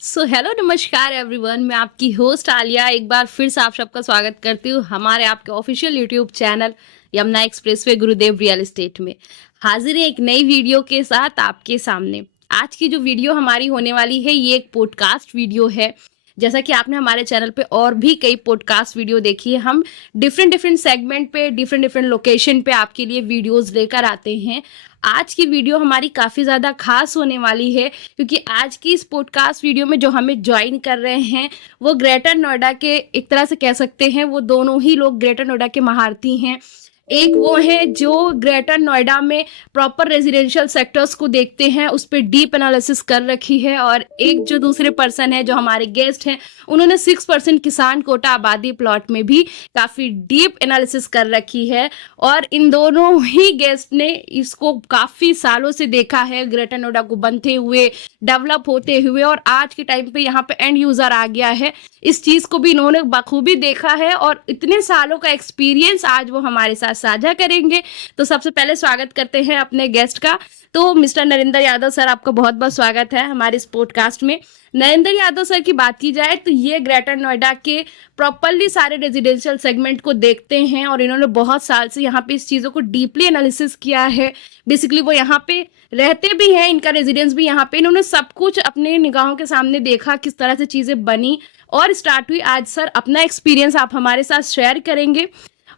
So hello नमस्कार everyone, मैं आपकी होस्ट आलिया एक बार फिर से आप सबका स्वागत करती हूँ हमारे आपके official YouTube channel Yamuna expressway गुरुदेव रियल एस्टेट में। हाजिर है एक नई वीडियो के साथ आपके सामने। आज की जो वीडियो हमारी होने वाली है ये एक पॉडकास्ट वीडियो है। जैसा कि आपने हमारे चैनल पे और भी कई पॉडकास्ट वीडियो देखी है, हम डिफरेंट सेगमेंट पे डिफरेंट लोकेशन पे आपके लिए वीडियोस लेकर आते हैं। आज की वीडियो हमारी काफ़ी ज़्यादा खास होने वाली है क्योंकि आज की इस पॉडकास्ट वीडियो में जो हमें ज्वाइन कर रहे हैं वो ग्रेटर नोएडा के, एक तरह से कह सकते हैं वो दोनों ही लोग ग्रेटर नोएडा के महारथी हैं। एक वो है जो ग्रेटर नोएडा में प्रॉपर रेजिडेंशियल सेक्टर्स को देखते हैं, उस पर डीप एनालिसिस कर रखी है, और एक जो दूसरे पर्सन है जो हमारे गेस्ट हैं उन्होंने 6% किसान कोटा आबादी प्लॉट में भी काफ़ी डीप एनालिसिस कर रखी है। और इन दोनों ही गेस्ट ने इसको काफ़ी सालों से देखा है, ग्रेटर नोएडा को बनते हुए, डेवलप होते हुए, और आज के टाइम पे यहाँ पे एंड यूज़र आ गया है। इस चीज़ को भी इन्होंने बखूबी देखा है और इतने सालों का एक्सपीरियंस आज वो हमारे साथ साझा करेंगे। तो सबसे पहले स्वागत करते हैं अपने गेस्ट का। तो मिस्टर नरेंद्र यादव सर, आपका बहुत बहुत स्वागत है हमारे इस पॉडकास्ट में। नरेंद्र यादव सर की बात की जाए तो ये ग्रेटर नोएडा के प्रॉपरली सारे रेजिडेंशियल सेगमेंट को देखते हैं और इन्होंने बहुत साल से यहाँ पे इस चीज़ों को डीपली एनालिसिस किया है। बेसिकली वो यहाँ पे रहते भी हैं, इनका रेजिडेंस भी यहाँ पे, इन्होंने सब कुछ अपने निगाहों के सामने देखा किस तरह से चीज़ें बनी और स्टार्ट हुई। आज सर अपना एक्सपीरियंस आप हमारे साथ शेयर करेंगे।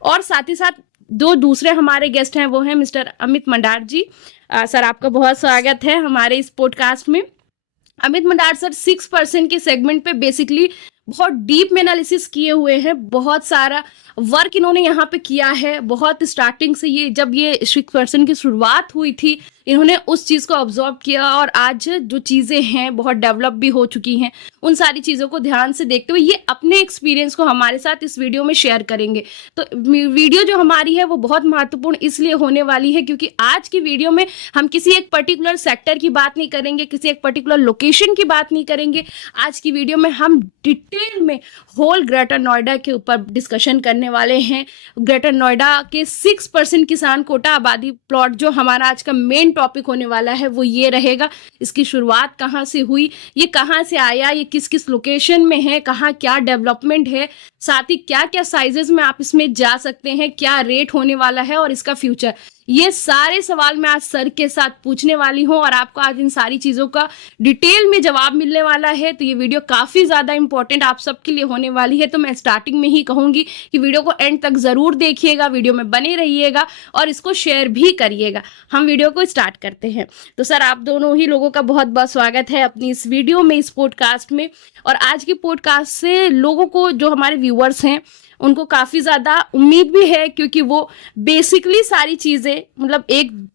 और साथ ही साथ दो दूसरे हमारे गेस्ट हैं, वो हैं मिस्टर अमित मंडार जी। सर आपका बहुत स्वागत है हमारे इस पॉडकास्ट में। अमित मंडार सर 6% के सेगमेंट पे बेसिकली बहुत डीप में एनालिसिस किए हुए हैं, बहुत सारा वर्क इन्होंने यहाँ पे किया है। बहुत स्टार्टिंग से, ये जब ये 6% की शुरुआत हुई थी, इन्होंने उस चीज़ को ऑब्जर्व किया और आज जो चीज़ें हैं बहुत डेवलप भी हो चुकी हैं। उन सारी चीज़ों को ध्यान से देखते हुए ये अपने एक्सपीरियंस को हमारे साथ इस वीडियो में शेयर करेंगे। तो वीडियो जो हमारी है वो बहुत महत्वपूर्ण इसलिए होने वाली है क्योंकि आज की वीडियो में हम किसी एक पर्टिकुलर सेक्टर की बात नहीं करेंगे, किसी एक पर्टिकुलर लोकेशन की बात नहीं करेंगे। आज की वीडियो में हम डिटेल में होल ग्रेटर नोएडा के ऊपर डिस्कशन करने वाले हैं। ग्रेटर नोएडा के 6% किसान कोटा आबादी प्लॉट जो हमारा आज का मेन टॉपिक होने वाला है वो ये रहेगा। इसकी शुरुआत कहाँ से हुई, ये कहाँ से आया, ये किस किस लोकेशन में है, कहाँ क्या डेवलपमेंट है, साथ ही क्या क्या साइजेस में आप इसमें जा सकते हैं, क्या रेट होने वाला है और इसका फ्यूचर। ये सारे सवाल मैं आज सर के साथ पूछने वाली हूँ और आपको आज इन सारी चीज़ों का डिटेल में जवाब मिलने वाला है। तो ये वीडियो काफ़ी ज़्यादा इंपॉर्टेंट आप सबके लिए होने वाली है। तो मैं स्टार्टिंग में ही कहूँगी कि वीडियो को एंड तक ज़रूर देखिएगा, वीडियो में बने रहिएगा और इसको शेयर भी करिएगा। हम वीडियो को स्टार्ट करते हैं। तो सर आप दोनों ही लोगों का बहुत बहुत स्वागत है अपनी इस वीडियो में, इस पॉडकास्ट में। और आज की पॉडकास्ट से लोगों को, जो हमारे व्यूअर्स हैं, उनको काफ़ी ज़्यादा उम्मीद भी है क्योंकि वो बेसिकली सारी चीज़ें, मतलब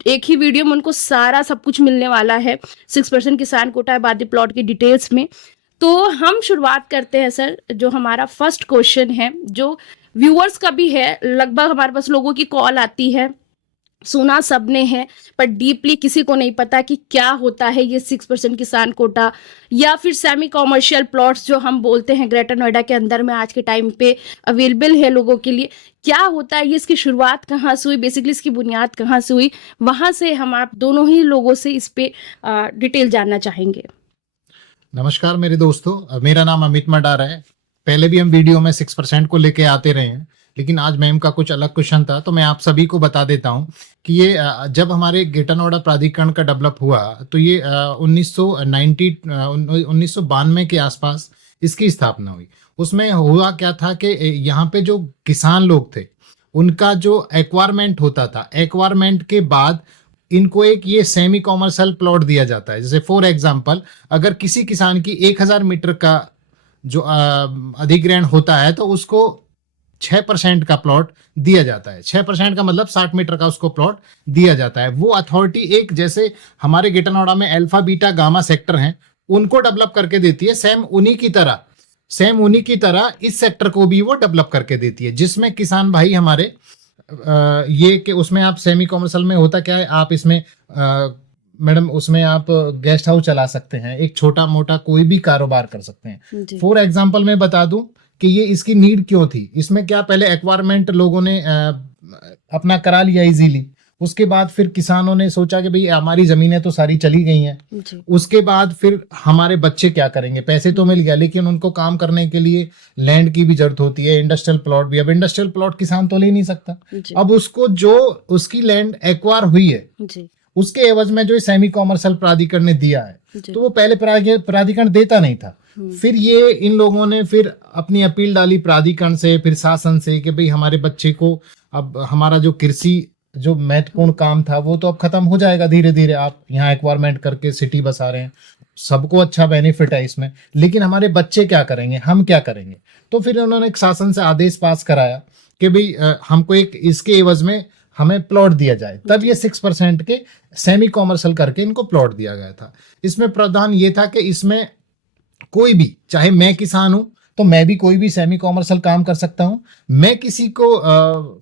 एक ही वीडियो में उनको सारा सब कुछ मिलने वाला है 6% किसान कोटा आबादी प्लॉट की डिटेल्स में। तो हम शुरुआत करते हैं सर। जो हमारा फर्स्ट क्वेश्चन है, जो व्यूअर्स का भी है, लगभग हमारे पास लोगों की कॉल आती है, सुना सबने है पर डीपली किसी को नहीं पता कि क्या होता है ये 6% किसान कोटा या फिर सेमी कॉमर्शियल प्लॉट्स जो हम बोलते हैं ग्रेटर नोएडा के अंदर में आज के टाइम पे अवेलेबल है लोगों के लिए। क्या होता है ये, इसकी शुरुआत कहाँ से हुई, बेसिकली इसकी बुनियाद कहाँ से हुई, वहाँ से हम आप दोनों ही लोगों से इस पे डिटेल जानना चाहेंगे। नमस्कार मेरे दोस्तों, मेरा नाम अमित मंडार है। पहले भी हम वीडियो में 6% को लेके आते रहे हैं, लेकिन आज मैम का कुछ अलग क्वेश्चन था तो मैं आप सभी को बता देता हूं कि ये जब हमारे ग्रेटर नोएडा प्राधिकरण का डेवलप हुआ तो ये 1992 के आसपास इसकी स्थापना हुई। उसमें हुआ क्या था कि यहाँ पे जो किसान लोग थे उनका जो एक्वायरमेंट होता था, एक्वायरमेंट के बाद इनको एक ये सेमी कॉमर्शियल प्लॉट दिया जाता है। जैसे फॉर एग्जांपल, अगर किसी किसान की 1000 मीटर का जो अधिग्रहण होता है तो उसको 6% का प्लॉट दिया जाता है। 6% का मतलब 60 मीटर का उसको प्लॉट दिया जाता है। वो अथॉरिटी एक, जैसे हमारे ग्रेटर नोएडा में अल्फा बीटा गामा सेक्टर हैं, उनको डेवलप करके देती है। सेम उन्हीं की तरह इस सेक्टर को भी वो डेवलप करके देती है, जिसमें किसान भाई हमारे ये कि उसमें आप सेमी कॉमर्शियल में होता क्या है, आप इसमें मैडम उसमें आप गेस्ट हाउस चला सकते हैं, एक छोटा मोटा कोई भी कारोबार कर सकते हैं। फॉर एग्जांपल मैं बता दूं कि ये इसकी नीड क्यों थी। इसमें क्या, पहले एक्वायरमेंट लोगों ने अपना करा लिया इजीली, उसके बाद फिर किसानों ने सोचा कि भाई हमारी जमीनें तो सारी चली गई हैं, जी उसके बाद फिर हमारे बच्चे क्या करेंगे, पैसे तो मिल गया लेकिन उनको काम करने के लिए लैंड की भी जरूरत होती है, इंडस्ट्रियल प्लॉट भी। अब इंडस्ट्रियल प्लॉट किसान तो ले नहीं सकता, जी अब उसको जो उसकी लैंड एक्वायर हुई है जी उसके एवज में जो सेमी कॉमर्शियल प्राधिकरण ने दिया है, जी तो वो पहले प्राधिकरण देता नहीं था। फिर ये इन लोगों ने फिर अपनी अपील डाली प्राधिकरण से, फिर शासन से, कि भाई हमारे बच्चे को अब हमारा जो कृषि जो महत्वपूर्ण काम था वो तो अब खत्म हो जाएगा धीरे धीरे, आप यहाँ एक्वायरमेंट करके सिटी बसा रहे हैं, सबको अच्छा बेनिफिट है इसमें, लेकिन हमारे बच्चे क्या करेंगे, हम क्या करेंगे। तो फिर उन्होंने एक शासन से आदेश पास कराया कि भाई हमको एक इसके एवज में हमें प्लॉट दिया जाए, तब ये 6% के सेमी कॉमर्शियल करके इनको प्लॉट दिया गया था। इसमें प्रावधान ये था कि इसमें कोई भी, चाहे मैं किसान हूं तो मैं भी कोई भी सेमी कॉमर्शियल काम कर सकता हूं, मैं किसी को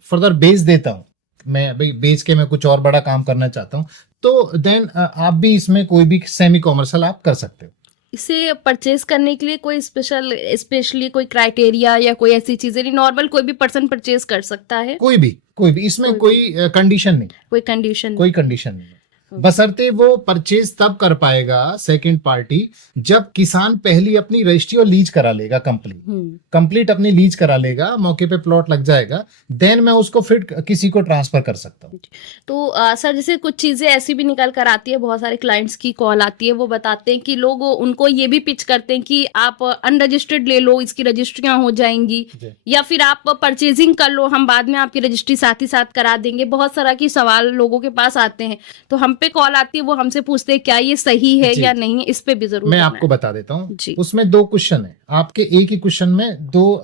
फर्दर बेच देता हूं, मैं भाई बेच के मैं कुछ और बड़ा काम करना चाहता हूं, तो देन आप भी इसमें कोई भी सेमी कॉमर्शियल आप कर सकते हो। इसे परचेज करने के लिए कोई स्पेशली कोई क्राइटेरिया या कोई ऐसी चीजें नहीं, नॉर्मल कोई भी पर्सन परचेज कर सकता है? कोई भी इसमें कोई कोई कंडीशन नहीं, कोई कंडीशन कोई कंडीशन नहीं है। बशर्ते वो परचेज तब कर पाएगा सेकंड पार्टी जब किसान पहली अपनी रजिस्ट्री और लीज करा लेगा, कंप्लीट अपनी लीज करा लेगा, मौके पे प्लॉट लग जाएगा, देन मैं उसको फिर किसी को ट्रांसफर कर सकता हूँ। तो सर जैसे कुछ चीजें ऐसी भी निकल कर आती है, बहुत सारे क्लाइंट्स की कॉल आती है, वो बताते हैं कि लोग उनको ये भी पिच करते हैं कि आप अनरजिस्टर्ड ले लो, इसकी रजिस्ट्रियां हो जाएंगी, या फिर आप परचेजिंग कर लो, हम बाद में आपकी रजिस्ट्री साथ ही साथ करा देंगे। बहुत सारा की सवाल लोगों के पास आते हैं, तो हम पे कॉल आती है, वो हमसे पूछते हैं क्या ये सही है या नहीं है, इस पे भी जरूर मैं बताना आपको है। बता देता हूँ। जी। उसमें 2 क्वेश्चन है, आपके एक ही क्वेश्चन में 2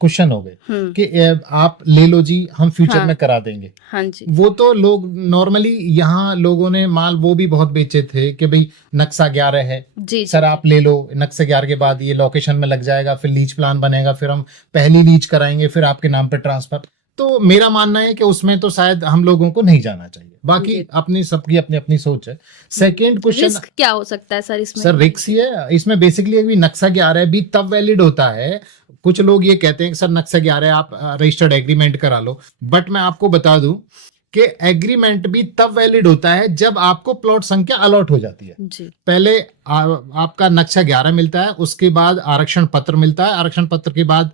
क्वेश्चन हो गए कि आप ले लो जी, हम फ्यूचर हाँ। में करा देंगे। हाँ जी वो तो लोग नॉर्मली, यहाँ लोगों ने माल वो भी बहुत बेचे थे कि भाई नक्शा 11 है जी सर, जी आप ले लो, नक्शे 11 के बाद ये लोकेशन में लग जाएगा, फिर लीज प्लान बनेगा, फिर हम पहली लीज कराएंगे, फिर आपके नाम पे ट्रांसफर। तो मेरा मानना है कि उसमें तो शायद हम लोगों को नहीं जाना चाहिए, बाकी जी। अपनी सबकी अपनी अपनी सोच है। सेकेंड क्वेश्चन, रिस्क क्या हो सकता है सर इसमें? सर रिक्स ही है इसमें बेसिकली, अभी नक्शा 11 भी तब वैलिड होता है, कुछ लोग ये कहते हैं कि सर नक्शा 11 आप रजिस्टर्ड एग्रीमेंट करा लो, बट मैं आपको बता दूं कि एग्रीमेंट भी तब वैलिड होता है जब आपको प्लॉट संख्या अलॉट हो जाती है। जी पहले आपका नक्शा 11 मिलता है, उसके बाद आरक्षण पत्र मिलता है, आरक्षण पत्र के बाद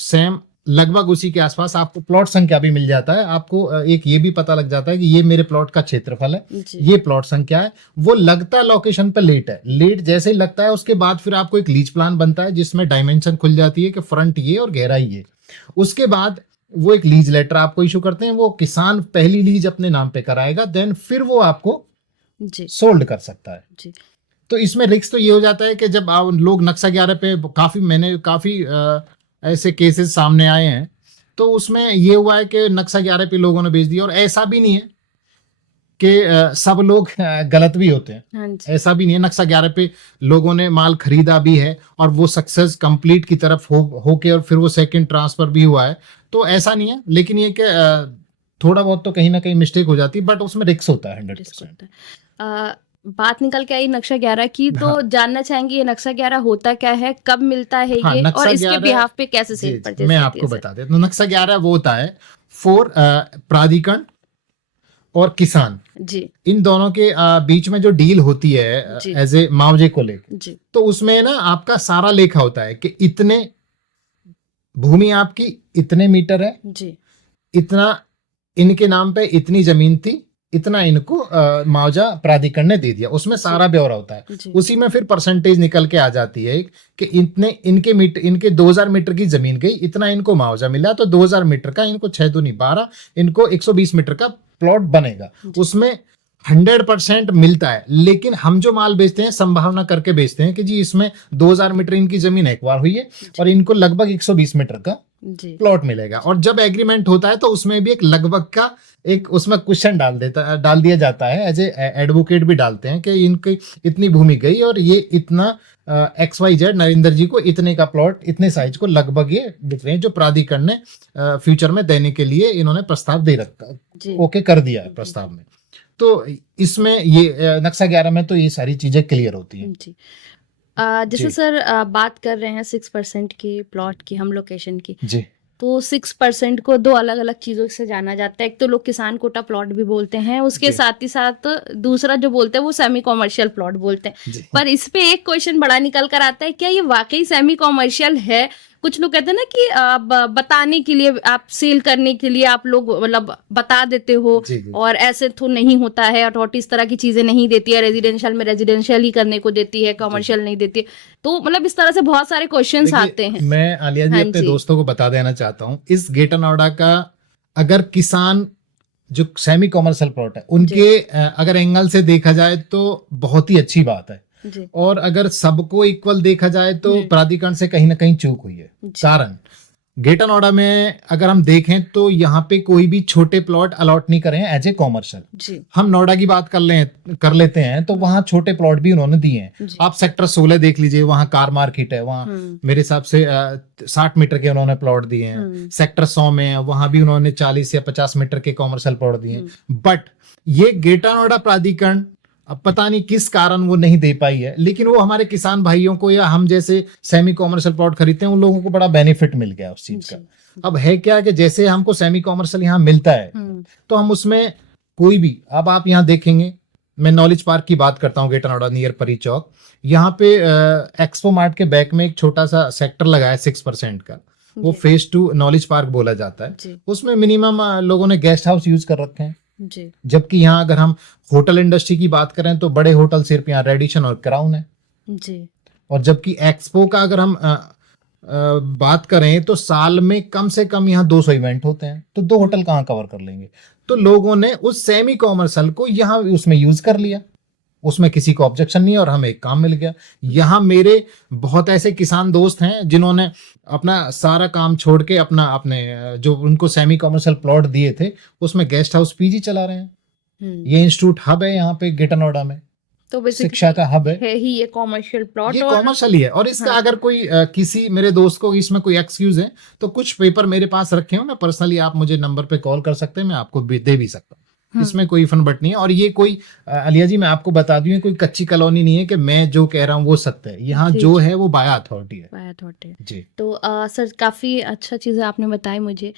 सेम लगभग उसी के आसपास आपको प्लॉट संख्या भी मिल जाता है, आपको एक ये भी पता लग जाता है कि ये मेरे प्लॉट का क्षेत्रफल है, जी ये प्लॉट संख्या है। वो लगता लोकेशन पर लेट है, लेट जैसे ही लगता है उसके बाद फिर आपको एक लीज प्लान बनता है जिसमें डायमेंशन खुल जाती है कि फ्रंट ये और गहराई ये। उसके बाद वो एक लीज लेटर आपको इशू करते हैं, वो किसान पहली लीज अपने नाम पे कराएगा, देन फिर वो आपको जी सोल्ड कर सकता है। जी तो इसमें रिस्क तो ये हो जाता है कि जब आप लोग नक्शा 11 पे मैंने काफी ऐसे केसेस सामने आए हैं, तो उसमें ये हुआ है कि नक्शा 11 पे लोगों ने बेच दिया, और ऐसा भी नहीं है कि सब लोग गलत भी होते हैं, हाँ जी ऐसा भी नहीं है। नक्शा 11 पे लोगों ने माल खरीदा भी है और वो सक्सेस कंप्लीट की तरफ होके और फिर वो सेकंड ट्रांसफर भी हुआ है, तो ऐसा नहीं है। लेकिन ये कि थोड़ा बहुत तो कहीं ना कहीं मिस्टेक हो जाती है, बट उसमें रिस्क होता है 100%। बात निकल के आई नक्शा 11 की, तो हाँ। जानना चाहेंगे ये नक्शा 11 होता क्या है, कब मिलता है हाँ, ये, नक्शा और इसके 11 बिहाफ पे कैसे जी, सेल जी, परचेज मैं होती आपको है सर? बता देता हूँ। नक्शा 11 वो होता है फॉर प्राधिकरण और किसान, जी इन दोनों के बीच में जो डील होती है जी। एज ए मुआवजे को लेकर, जी तो उसमें ना आपका सारा लेखा होता है कि इतने भूमि आपकी इतने मीटर है, जी इतना इनके नाम पे इतनी जमीन थी, इतना इनको मुआवजा प्राधिकरण ने दे दिया, उसमें सारा ब्यौरा होता है। जी उसी में फिर परसेंटेज निकल के आ जाती है कि इतने इनके 2000 मीटर की जमीन गई, इतना इनको मुआवजा मिला, तो 2000 मीटर का इनको 6 दूनी 12, इनको 120 मीटर का प्लॉट बनेगा। उसमें 100% मिलता है, लेकिन हम जो माल बेचते हैं संभावना करके बेचते हैं कि जी इसमें 2000 मीटर इनकी जमीन एक्वायर हुई है और इनको लगभग 120 मीटर का जी प्लॉट मिलेगा। और जब एग्रीमेंट होता है तो उसमें भी एक लगभग का एक उसमें क्वेश्चन डाल दिया जाता है, एज ए एडवोकेट भी डालते हैं कि इनकी इतनी भूमि गई और ये इतना XYZ नरेंद्र जी को इतने का प्लॉट इतने साइज को लगभग ये दिख रहे हैं, जो प्राधिकरण ने फ्यूचर में देने के लिए इन्होंने प्रस्ताव दे रखा, जी ओके कर दिया है प्रस्ताव में। तो इसमें ये नक्शा 11 में तो ये सारी चीजें क्लियर होती हैं। जी जैसे जी। सर बात कर रहे हैं 6% की प्लॉट की हम लोकेशन की, जी तो 6% को दो अलग अलग चीजों से जाना जाता है। एक तो लोग किसान कोटा प्लॉट भी बोलते हैं, उसके जी। साथ ही साथ दूसरा जो बोलते हैं वो सेमी कॉमर्शियल प्लॉट बोलते हैं। जी। पर इस पे एक क्वेश्चन बड़ा निकल कर आता है, क्या ये वाकई सेमी कॉमर्शियल है? कुछ लोग कहते हैं ना कि बताने के लिए, आप सेल करने के लिए आप लोग मतलब बता देते हो, जी, जी। और ऐसे तो नहीं होता है। अथॉरिटी इस तरह की चीजें नहीं देती है, रेजिडेंशियल में रेजिडेंशियल ही करने को देती है, कमर्शियल नहीं देती है। तो मतलब इस तरह से बहुत सारे क्वेश्चंस देखिए, आते हैं। मैं आलिया जी हाँ अपने जी। दोस्तों को बता देना चाहता हूँ, इस ग्रेटर नोएडा का अगर किसान जो सेमी कॉमर्शियल प्लॉट है उनके अगर एंगल से देखा जाए तो बहुत ही अच्छी बात है। जी। और अगर सबको इक्वल देखा जाए तो प्राधिकरण से कहीं ना कहीं चूक हुई है। जी। कारण ग्रेटर नोएडा में अगर हम देखें तो यहाँ पे कोई भी छोटे प्लॉट अलॉट नहीं करे हैं एज ए कॉमर्शियल। जी। हम नोएडा की बात कर लेते हैं तो वहाँ छोटे प्लॉट भी उन्होंने दिए हैं। जी। आप सेक्टर 16 देख लीजिए, वहाँ कार मार्केट है, वहाँ मेरे हिसाब से 60 मीटर के उन्होंने प्लॉट दिए हैं। सेक्टर 100 में है, वहां भी उन्होंने 40 या 50 मीटर के कॉमर्शियल प्लॉट दिए हैं। बट ये ग्रेटर नोएडा प्राधिकरण अब पता नहीं किस कारण वो नहीं दे पाई है, लेकिन वो हमारे किसान भाइयों को या हम जैसे सेमी कॉमर्शियल प्लॉट खरीदते हैं उन लोगों को बड़ा बेनिफिट मिल गया उस चीज का। अब है क्या कि जैसे हमको सेमी कॉमर्शियल यहाँ मिलता है तो हम उसमें कोई भी, अब आप यहाँ देखेंगे, मैं नॉलेज पार्क की बात करता हूँ, ग्रेटर नोएडा नियर परी चौक, यहाँ पे एक्सपो मार्ट के बैक में एक छोटा सा सेक्टर लगा है 6% का, वो फेज 2 नॉलेज पार्क बोला जाता है। उसमें मिनिमम लोगों ने गेस्ट हाउस यूज कर रखे हैं। जी। जबकि यहाँ अगर हम होटल इंडस्ट्री की बात करें तो बड़े होटल सिर्फ यहाँ रेडिशन और क्राउन है। जी। और जबकि एक्सपो का अगर हम बात करें तो साल में कम से कम यहाँ 200 इवेंट होते हैं, तो 2 होटल कहाँ कवर कर लेंगे। तो लोगों ने उस सेमी कॉमर्शियल को यहाँ उसमें यूज कर लिया, उसमें किसी को ऑब्जेक्शन नहीं है और हमें एक काम मिल गया। यहाँ मेरे बहुत ऐसे किसान दोस्त हैं जिन्होंने अपना सारा काम छोड़ के अपने जो उनको सेमी कॉमर्शियल प्लॉट दिए थे उसमें गेस्ट हाउस पीजी चला रहे हैं। ये इंस्टीट्यूट हब है यहाँ पे ग्रेटर नोएडा में, तो शिक्षा का हब है ही ये कॉमर्शियल प्लॉट, ये कॉमर्शियल ही है। और इसका अगर कोई किसी मेरे दोस्त को इसमें कोई एक्सक्यूज है तो कुछ पेपर मेरे पास रखे हो, मैं पर्सनली, आप मुझे नंबर पे कॉल कर सकते हैं, मैं आपको दे भी सकता हूँ। इसमें कोई फन बट नहीं है। और ये कोई आलिया जी मैं आपको बता दूं, ये कोई कच्ची कॉलोनी नहीं है कि मैं जो कह रहा हूँ वो सत्य है। यहाँ जो है वो बाया अथॉरिटी है। बाया अथॉरिटी जी। तो सर काफी अच्छा चीजें आपने बताई मुझे।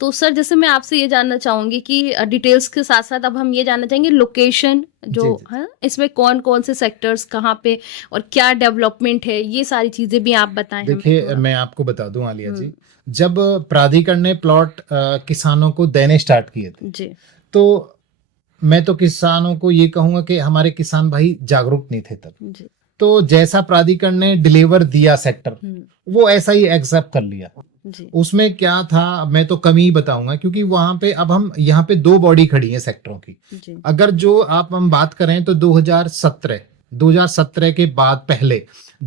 तो सर जैसे मैं आपसे ये जानना चाहूंगी कि डिटेल्स के साथ साथ अब हम ये जानना चाहेंगे लोकेशन जो है, इसमें कौन कौन से सेक्टर्स कहाँ पे और क्या डेवलपमेंट है, ये सारी चीजें भी आप बताएं। देखिए मैं आपको बता दूं आलिया जी, जब प्राधिकरण ने प्लॉट किसानों को देने स्टार्ट किए थे जी, तो मैं तो किसानों को ये कहूंगा कि हमारे किसान भाई जागरूक नहीं थे तब जी। तो जैसा प्राधिकरण ने डिलीवर दिया सेक्टर वो ऐसा ही एक्सेप्ट कर लिया जी। उसमें क्या था मैं तो कम ही बताऊंगा, क्योंकि वहां पे अब हम यहाँ पे 2 बॉडी खड़ी है सेक्टरों की जी। अगर जो हम बात करें तो 2017 के बाद पहले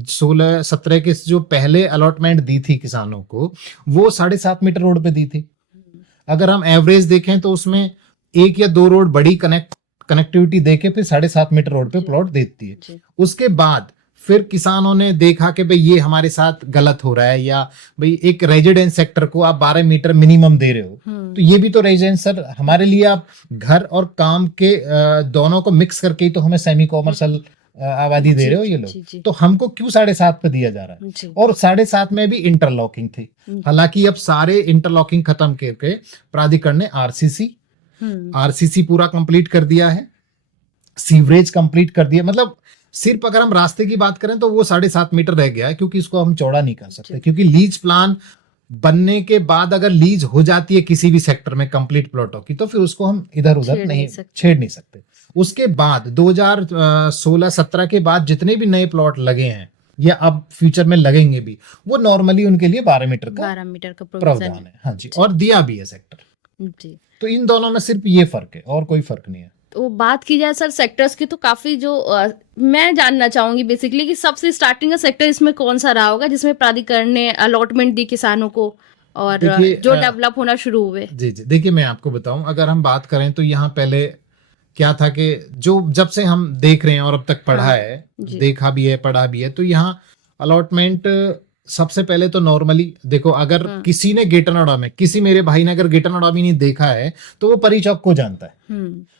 16-17 के जो पहले अलॉटमेंट दी थी किसानों को वो 7.5 मीटर रोड पे दी थी। अगर हम एवरेज देखें तो उसमें 1 या 2 रोड बड़ी कनेक्टिविटी देके फिर 7.5 मीटर रोड पे प्लॉट देती है। उसके बाद फिर किसानों ने देखा कि भाई ये हमारे साथ गलत हो रहा है, या भाई एक रेजिडेंस सेक्टर को आप 12 मीटर मिनिमम दे रहे हो तो ये भी तो रेजिडेंस सर हमारे लिए आप घर और काम के दोनों को मिक्स करके ही तो हमें सेमी कॉमर्शियल आबादी दे रहे हो ये लोग, तो हमको क्यों 7.5 पे दिया जा रहा है। और 7.5 में भी इंटरलॉकिंग थी। हालांकि अब सारे इंटरलॉकिंग खत्म करके प्राधिकरण ने आरसीसी पूरा कंप्लीट कर दिया है, सीवरेज कंप्लीट कर दिया। मतलब सिर्फ अगर हम रास्ते की बात करें तो वो 7.5 मीटर रह गया है, क्योंकि इसको हम चौड़ा नहीं कर सकते, क्योंकि लीज प्लान बनने के बाद अगर लीज हो जाती है किसी भी सेक्टर में कंप्लीट प्लॉटों की तो फिर उसको हम इधर उधर नहीं छेड़ नहीं सकते। उसके बाद 2016-17 के बाद जितने भी नए प्लॉट लगे हैं या अब फ्यूचर में लगेंगे भी वो नॉर्मली उनके लिए 12 मीटर का प्रावधान है। हाँ जी, और दिया भी है सेक्टर जी। तो इन दोनों में सिर्फ ये फर्क है और कोई फर्क नहीं है। तो बात की जाए सर सेक्टर्स की तो काफी जो मैं जानना चाहूंगी बेसिकली कि सबसे स्टार्टिंग का सेक्टर इसमें कौन सा रहा होगा जिसमें प्राधिकरण ने अलॉटमेंट दी किसानों को और जो डेवलप होना शुरू हुए। जी जी, देखिए मैं आपको बताऊं, अगर हम बात करें तो यहाँ पहले क्या था कि जो जब से हम देख रहे हैं और अब तक पढ़ा है, देखा भी है, पढ़ा भी है, तो यहाँ अलॉटमेंट सबसे पहले तो नॉर्मली देखो, अगर किसी ने ग्रेटर नोएडा में, किसी मेरे भाई ने अगर ग्रेटर नोएडा भी नहीं देखा है तो वो परी चौक को जानता है।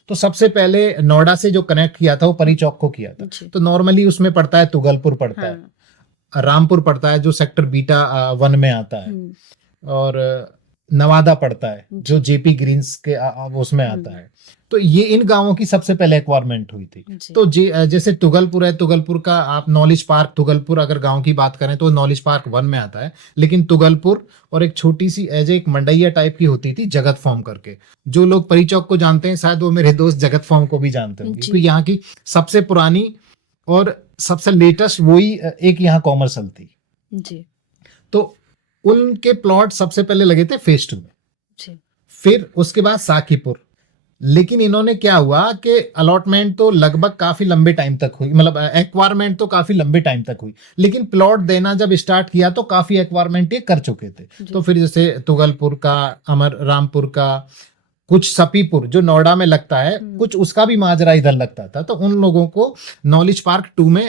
तो सबसे पहले नोएडा से जो कनेक्ट किया था वो परी चौक को किया था। तो नॉर्मली उसमें पड़ता है तुगलपुर पड़ता है, रामपुर पड़ता है जो सेक्टर बीटा 1 में आता है, और नवादा पड़ता है जो जेपी ग्रीन्स के उसमें आता है। तो ये इन गांवों की सबसे पहले एक्वायरमेंट हुई थी। तो जैसे तुगलपुर है, तुगलपुर का आप नॉलेज पार्क, तुगलपुर अगर गांव की बात करें तो नॉलेज पार्क 1 में आता है, लेकिन तुगलपुर और एक छोटी सी एज एक मंडैया टाइप की होती थी जगत फॉर्म करके। जो लोग परी चौक को जानते हैं शायद वो मेरे दोस्त जगत फॉर्म को भी जानते होंगे, क्योंकि यहाँ की सबसे पुरानी और सबसे लेटेस्ट वही एक यहाँ कॉमर्शियल थी जी। तो उनके प्लॉट सबसे पहले लगे थे फेज 2 में जी। फिर उसके बाद साकीपुर। लेकिन इन्होंने क्या हुआ कि अलॉटमेंट तो लगभग काफी लंबे टाइम तक हुई, मतलब एक्वायरमेंट तो काफी लंबे टाइम तक हुई, लेकिन प्लॉट देना जब स्टार्ट किया तो काफी एक्वायरमेंट ये कर चुके थे। तो फिर जैसे तुगलपुर का, अमर रामपुर का, कुछ सपीपुर जो नोएडा में लगता है, कुछ उसका भी माजरा इधर लगता था, तो उन लोगों को नॉलेज पार्क 2 में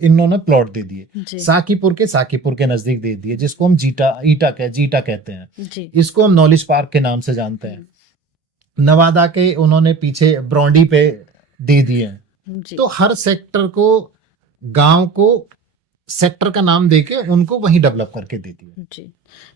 इन्होंने प्लॉट दे दिए। साकीपुर के नजदीक दे दिए, जिसको हम जीटा कहते हैं, इसको हम नॉलेज पार्क के नाम से जानते हैं। नवादा के उन्होंने पीछे ब्रॉन्डी पे दे दिए हैं। तो हर सेक्टर को, गांव को सेक्टर का नाम देके उनको वहीं डेवलप करके दे दिया जी।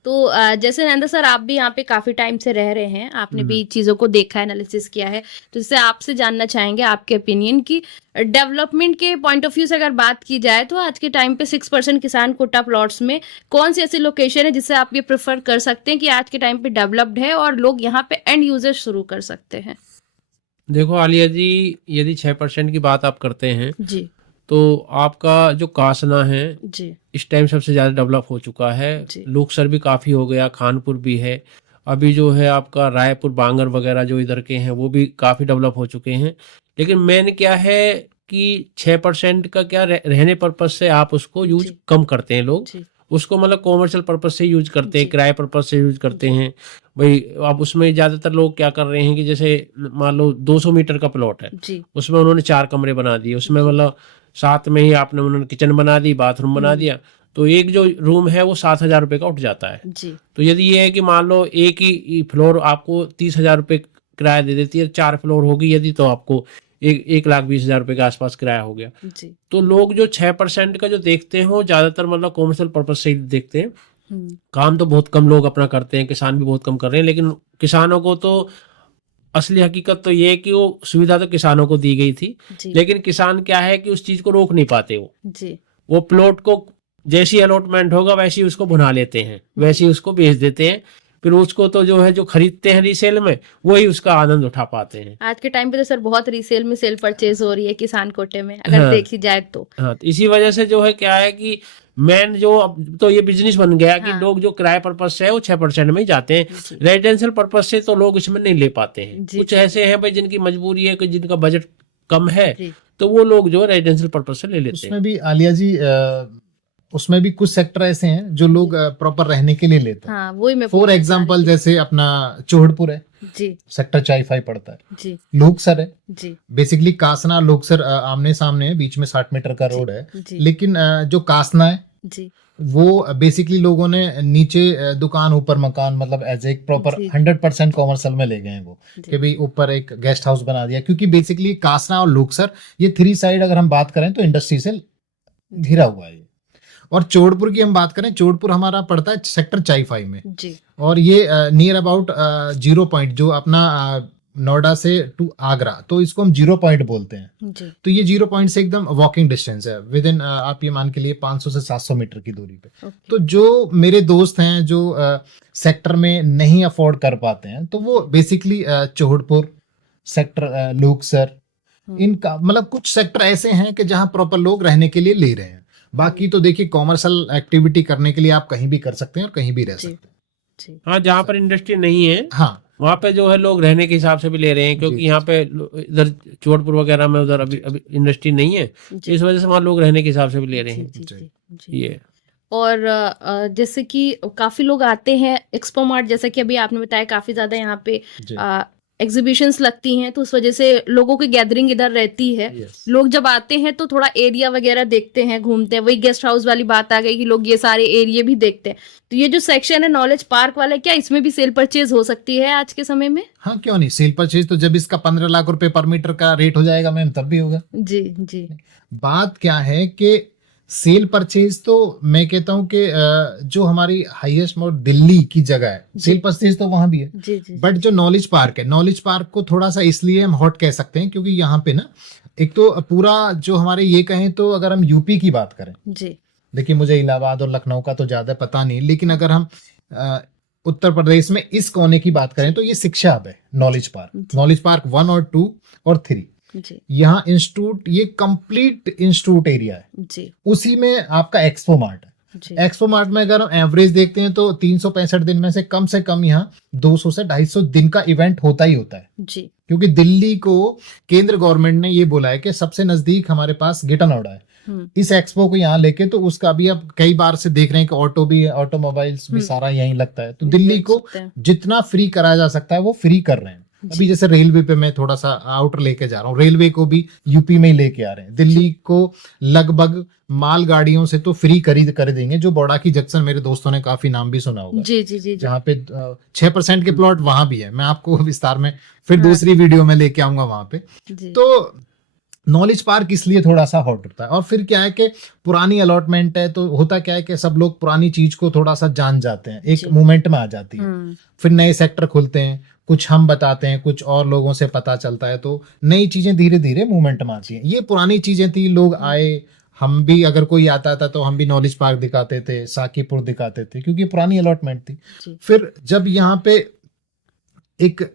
तो जैसे नरेंद्र सर, आप भी यहाँ पे काफी टाइम से रह रहे हैं, आपने भी चीजों को देखा है, एनालिसिस किया है, तो इससे आपसे जानना चाहेंगे आपके ओपिनियन की डेवलपमेंट के पॉइंट ऑफ व्यू से अगर बात की जाए तो आज के टाइम पे 6% किसान कोटा प्लॉट्स में कौन सी ऐसी लोकेशन है जिससे आप ये प्रेफर कर सकते हैं कि आज के टाइम पे डेवलप्ड है और लोग यहाँ पे एंड यूजर शुरू कर सकते हैं? देखो आलिया जी, यदि 6% की बात आप करते हैं जी, तो आपका जो कासना है जी, इस टाइम सबसे ज़्यादा डेवलप हो चुका है। लोकसर भी काफ़ी हो गया, खानपुर भी है, अभी जो है आपका रायपुर, बांगर वगैरह जो इधर के हैं वो भी काफ़ी डेवलप हो चुके हैं। लेकिन मेन क्या है कि 6% का क्या रहने पर्पज से आप उसको यूज कम करते हैं लोग, उसको मतलब कॉमर्शियल पर्पज से यूज करते हैं, किराए पर्पज से यूज करते हैं। भाई अब उसमें ज़्यादातर लोग क्या कर रहे हैं कि जैसे मान लो 200 मीटर का प्लॉट है, उसमें उन्होंने 4 कमरे बना दिए, उसमें मतलब साथ में ही आपने उन्होंने किचन बना दी, बाथरूम बना दिया, तो एक जो रूम है वो 7,000 रुपये का उठ जाता है। तो यदि ये है कि मान लो एक ही फ्लोर आपको 30,000 रुपये किराया दे देती है, 4 फ्लोर होगी यदि, तो आपको 1,20,000 रुपये के आसपास किराया हो गया। तो लोग जो 6% का जो देखते हैं वो ज्यादातर मतलब कॉमर्शियल पर्पज से ही देखते हैं। काम तो बहुत कम लोग अपना करते हैं, किसान भी बहुत कम कर रहे हैं, लेकिन किसानों को तो असली हकीकत तो ये है कि वो सुविधा तो किसानों को दी गई थी, लेकिन किसान क्या है कि उस चीज को रोक नहीं पाते। वो प्लॉट को जैसी अलॉटमेंट होगा वैसी उसको भुना लेते हैं, वैसी उसको बेच देते हैं, फिर उसको तो जो है जो खरीदते हैं रीसेल में वही उसका आनंद उठा पाते हैं। आज के टाइम पे तो सर बहुत रीसेल में सेल परचेज हो रही है किसान कोटे में, अगर देखी जाए तो। हाँ, तो इसी वजह से जो है क्या है कि मेन जो अब तो ये बिजनेस बन गया कि लोग जो किराए पर्पज से है वो 6% में ही जाते हैं, रेजिडेंशियल पर्पज से तो लोग इसमें नहीं ले पाते हैं। कुछ ऐसे हैं भाई जिनकी मजबूरी है कि जिनका बजट कम है, तो वो लोग जो रेजिडेंशियल पर्पज से ले लेते हैं। उसमें भी आलिया जी उसमें भी कुछ सेक्टर ऐसे हैं जो लोग प्रॉपर रहने के लिए लेते हैं। हाँ, वही मैं फॉर एग्जांपल जैसे अपना चोहड़पुर है जी, सेक्टर 45 पड़ता है जी, लोकसर है जी, बेसिकली कासना लोकसर आमने सामने है, बीच में 60 मीटर का रोड है, लेकिन जो कासना है जी, वो बेसिकली लोगों ने नीचे दुकान ऊपर मकान, मतलब एज एक प्रॉपर 100% कॉमर्शियल में ले गए हैं वो, कि भाई ऊपर एक गेस्ट हाउस बना दिया, क्योंकि बेसिकली कासना और लोकसर ये 3 साइड अगर हम बात करें तो इंडस्ट्री से घिरा हुआ है। और चोड़पुर की हम बात करें, चोड़पुर हमारा पड़ता है सेक्टर 45 में जी। और ये नियर अबाउट 0 पॉइंट जो अपना नोएडा से टू आगरा, तो इसको हम 0 पॉइंट बोलते हैं जी। तो ये 0 पॉइंट से एकदम वॉकिंग डिस्टेंस है, विद इन आप ये मान के लिए 500 से 700 मीटर की दूरी पे। तो जो मेरे दोस्त हैं जो सेक्टर में नहीं अफोर्ड कर पाते हैं, तो वो बेसिकली चोहड़पुर सेक्टर लोकसर, इनका मतलब कुछ सेक्टर ऐसे हैं कि जहां प्रॉपर लोग रहने के लिए ले रहे हैं। बाकी तो देखिए कॉमर्शियल एक्टिविटी करने के लिए आप कहीं भी कर सकते हैं और कहीं भी रह सकते हैं। हाँ, जहाँ पर इंडस्ट्री नहीं है हाँ वहाँ पे जो है लोग रहने के हिसाब से भी ले रहे हैं, क्योंकि यहाँ पे इधर चोड़पुर वगैरह में उधर अभी इंडस्ट्री नहीं है, इस वजह से वहाँ लोग रहने के हिसाब से भी ले रहे हैं ये। और जैसे कि काफी लोग आते हैं एक्सपो मार्ट, जैसा कि अभी आपने बताया काफी ज्यादा यहाँ पे एग्जीबिशंस लगती हैं, तो उस वजह से लोगों की गैदरिंग इधर रहती है। लोग जब आते हैं तो थोड़ा एरिया वगैरह देखते हैं, घूमते हैं, वही गेस्ट हाउस वाली बात आ गई कि लोग ये सारे एरिया भी देखते हैं। तो ये जो सेक्शन है नॉलेज पार्क वाला, क्या इसमें भी सेल परचेज हो सकती है आज के समय में? हाँ, क्यों नहीं, सेल परचेज तो जब इसका 15 लाख रुपए पर मीटर का रेट हो जाएगा मैम, तब भी होगा जी जी। बात क्या है कि सेल परचेज तो मैं कहता हूँ कि जो हमारी हाईएस्ट मोड दिल्ली की जगह है, सेल परचेज तो वहां भी है, जी जी बट जो नॉलेज पार्क है, नॉलेज पार्क को थोड़ा सा इसलिए हम हॉट कह सकते हैं क्योंकि यहाँ पे ना एक तो पूरा जो हमारे ये कहें तो अगर हम यूपी की बात करें, जी देखिए मुझे इलाहाबाद और लखनऊ का तो ज्यादा पता नहीं, लेकिन अगर हम उत्तर प्रदेश में इस कोने की बात करें तो ये शिक्षा हब है नॉलेज पार्क। नॉलेज पार्क 1 और 2 और 3, जी यहाँ इंस्टीट्यूट, ये कंप्लीट इंस्टीट्यूट एरिया है। जी उसी में आपका एक्सपो मार्ट है। जी एक्सपो मार्ट में अगर हम एवरेज देखते हैं तो 365 दिन में से कम यहाँ 200 से 250 दिन का इवेंट होता ही होता है, जी क्योंकि दिल्ली को केंद्र गवर्नमेंट ने ये बोला है कि सबसे नजदीक हमारे पास ग्रेटर नोएडा है। इस एक्सपो को यहाँ लेके तो उसका भी अब कई बार से देख रहे हैं कि ऑटो भी, ऑटोमोबाइल्स भी सारा यहीं लगता है। तो दिल्ली देख को सकते हैं। जितना फ्री कराया जा सकता है वो फ्री कर रहे हैं। अभी जैसे रेलवे पे मैं थोड़ा सा आउटर लेके जा रहा हूँ, रेलवे को भी यूपी में ही लेके आ रहे हैं। दिल्ली को लगभग मालगाड़ियों से तो फ्री कर देंगे, जो बौड़ाकी जंक्शन, मेरे दोस्तों ने काफी नाम भी सुना होगा, जी जी जी जी जहाँ पे 6% के प्लॉट वहां भी है। मैं आपको विस्तार में फिर दूसरी वीडियो में लेके आऊंगा वहां पे। जी तो नॉलेज पार्क इसलिए थोड़ा सा हॉट होता है। और फिर क्या है कि पुरानी अलॉटमेंट है तो होता क्या है कि सब लोग पुरानी चीज को थोड़ा सा जान जाते हैं, एक मूवमेंट में आ जाती है। फिर नए सेक्टर खुलते हैं, कुछ हम बताते हैं, कुछ और लोगों से पता चलता है, तो नई चीजें धीरे धीरे मूवमेंट में आती हैं। ये पुरानी चीजें थी, लोग आए, हम भी अगर कोई आता था तो हम भी नॉलेज पार्क दिखाते थे, साकीपुर दिखाते थे, क्योंकि पुरानी अलॉटमेंट थी। फिर जब यहाँ पे एक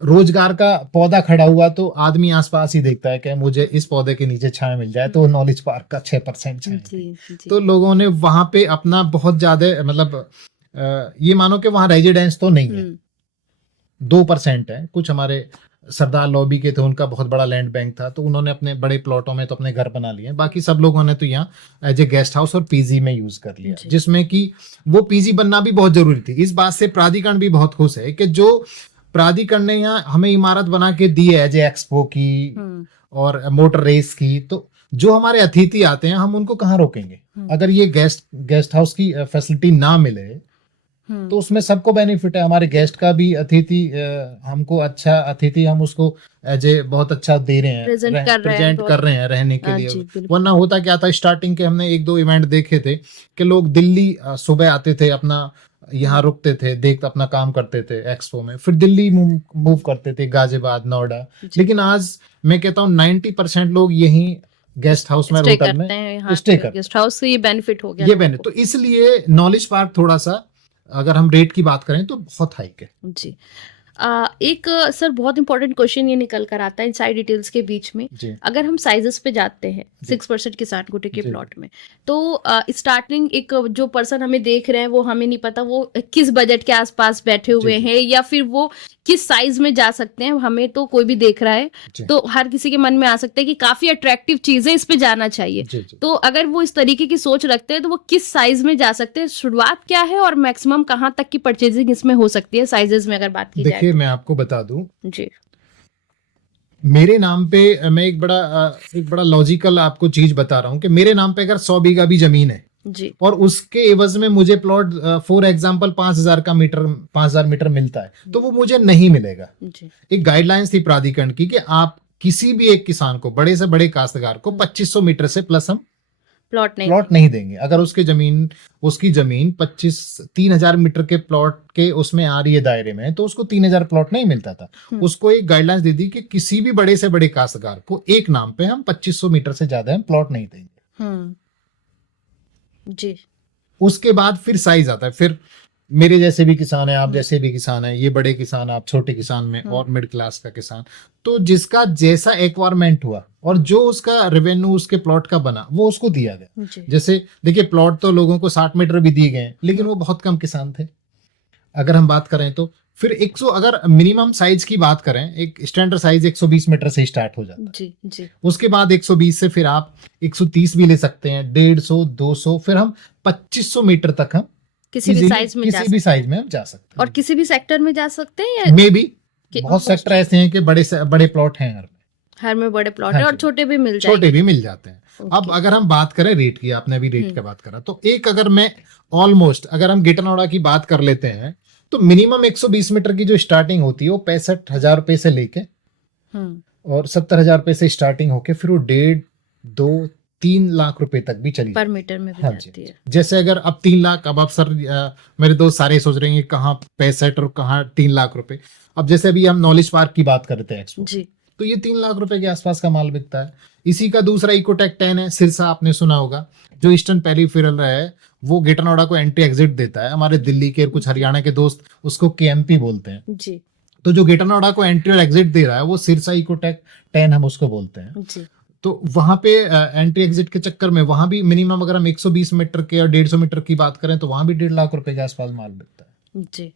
रोजगार का पौधा खड़ा हुआ तो आदमी आसपास ही देखता है कि मुझे इस पौधे के नीचे छाया मिल जाए, तो नॉलेज पार्क का 6% छाया थी। तो लोगों ने वहां पे अपना बहुत ज्यादा, मतलब ये मानो कि वहां रेजिडेंस तो नहीं है, 2% है। कुछ हमारे सरदार लॉबी के थे, उनका बहुत बड़ा लैंड बैंक था, तो उन्होंने अपने बड़े प्लॉटों में तो अपने घर बना लिए। बाकी सब लोगों ने तो यहाँ एज ए गेस्ट हाउस और पीजी में यूज कर लिया, जिसमें कि वो पीजी बनना भी बहुत जरूरी थी। इस बात से प्राधिकरण भी बहुत खुश है कि जो प्राधिकरण ने यहाँ हमें इमारत बना के दी है एज ए एक्सपो की और मोटर रेस की, तो जो हमारे अतिथि आते हैं हम उनको कहाँ रोकेंगे। अगर ये गेस्ट हाउस की फैसिलिटी ना मिले तो उसमें सबको बेनिफिट है, हमारे गेस्ट का भी, अतिथि हमको अच्छा अतिथि, हम उसको एज ए बहुत अच्छा दे रहे हैं, प्रेजेंट कर रहे हैं रहने के लिए। वरना होता क्या था, स्टार्टिंग के हमने 1-2 इवेंट देखे थे कि लोग दिल्ली सुबह आते थे, अपना यहाँ रुकते थे, देख अपना काम करते थे एक्सपो में, फिर दिल्ली मूव करते थे, गाजियाबाद, नोएडा। लेकिन आज मैं कहता हूँ 90% लोग यहीं गेस्ट हाउस में, होटल में स्टे करते हैं। गेस्ट हाउस से ये बेनिफिट हो गया, ये बेनिफिट। तो इसलिए नॉलेज पार्क थोड़ा सा, अगर हम रेट की बात करें तो बहुत हाइक है जी। एक सर बहुत इंपॉर्टेंट क्वेश्चन ये निकल कर आता है इन साइड डिटेल्स के बीच में, अगर हम साइजेस पे जाते हैं 6% किसान कोटे के प्लॉट में, तो स्टार्टिंग एक जो पर्सन हमें देख रहे हैं वो हमें नहीं पता वो किस बजट के आसपास बैठे हुए हैं या फिर वो किस साइज में जा सकते हैं। हमें तो कोई भी देख रहा है तो हर किसी के मन में आ सकता है कि काफी अट्रैक्टिव चीजें, इस पे जाना चाहिए। तो अगर वो इस तरीके की सोच रखते हैं तो वो किस साइज में जा सकते हैं, शुरुआत क्या है और मैक्सिमम कहाँ तक की परचेजिंग इसमें हो सकती है साइजेस में अगर बात की जाए? मैं आपको बता दूं जी, मेरे नाम पे मैं एक बड़ा लॉजिकल आपको चीज बता रहा हूं कि मेरे नाम पे अगर 100 बीघा भी जमीन है जी, और उसके एवज में मुझे प्लॉट फॉर एग्जांपल 5000 मीटर मिलता है, तो वो मुझे नहीं मिलेगा जी। एक गाइडलाइंस थी प्राधिकरण की कि आप किसी भी एक किसान को, बड़े से बड़े काश्तकार को 2500 मीटर से प्लस हम प्लॉट नहीं देंगे। अगर उसकी जमीन 3000 मीटर के प्लॉट के उसमें आ रही है दायरे में, तो उसको 3000 प्लॉट नहीं मिलता था। उसको एक गाइडलाइंस दे दी कि किसी भी बड़े से बड़े काश्तकार को एक नाम पे हम 2500 मीटर से ज्यादा हम प्लॉट नहीं देंगे जी। उसके बाद फिर साइज आता है, फिर मेरे जैसे भी किसान है, आप जैसे भी किसान है, ये बड़े किसान, आप छोटे किसान में और मिडिल क्लास का किसान, तो जिसका जैसा एक्वायरमेंट हुआ और जो उसका रेवेन्यू उसके प्लॉट का बना वो उसको दिया गया। जैसे देखिए प्लॉट तो लोगों को 60 मीटर भी दिए गए, लेकिन वो बहुत कम किसान थे। अगर हम बात करें तो फिर 100, अगर मिनिमम साइज की बात करें, एक स्टैंडर्ड साइज 120 मीटर से स्टार्ट हो जाता है जी, जी। उसके बाद 120 से फिर आप 130 भी ले सकते हैं, 150, 200, फिर हम 2500 मीटर तक हम किसी भी साइज में हम जा सकते हैं और किसी भी सेक्टर में जा सकते हैं या मे बी बहुत सेक्टर ऐसे हैं कि बड़े प्लॉट हैं, हर में बड़े प्लॉट है और छोटे भी मिल जाते हैं। अब अगर हम बात करें रेट की, आपने अभी रेट की बात करा, तो एक अगर मैं ऑलमोस्ट अगर हम ग्रेटर नोएडा की बात कर लेते हैं तो मिनिमम 120 मीटर की जो स्टार्टिंग होती है वो 65,000 रुपए से लेके और 70,000 रुपए से स्टार्टिंग होके फिर वो 1.5, 2, 3 लाख रुपए तक भी चली पर मीटर में भी हाँ जी। जाती है। जैसे अगर अब 3 लाख, अब आप सर मेरे दोस्त सारे सोच रहे हैं कि कहाँ 65 और कहाँ 3 लाख रुपए। अब जैसे अभी हम नॉलेज पार्क की बात करते हैं एक्सपो, जी तो ये 3 लाख रुपए के आसपास का माल बिकता है। इसी का दूसरा इकोटेक 10 है, सिरसा आपने सुना होगा, जो ईस्टर्न पेरिफेरल है, वो ग्रेटर नोएडा को एंट्री एग्जिट देता है। हमारे दिल्ली के कुछ हरियाणा के दोस्त उसको केएमपी बोलते हैं। जी तो जो ग्रेटर नोएडा को एंट्री और एग्जिट दे रहा है वो सिरसा इकोटेक 10 हम उसको बोलते हैं। जी तो वहां पे एंट्री एग्जिट के चक्कर में वहां भी मिनिमम अगर हम 120 मीटर के और 150 मीटर की बात करें तो वहां भी 1.5 लाख रुपए के आसपास माल बिकता है। जी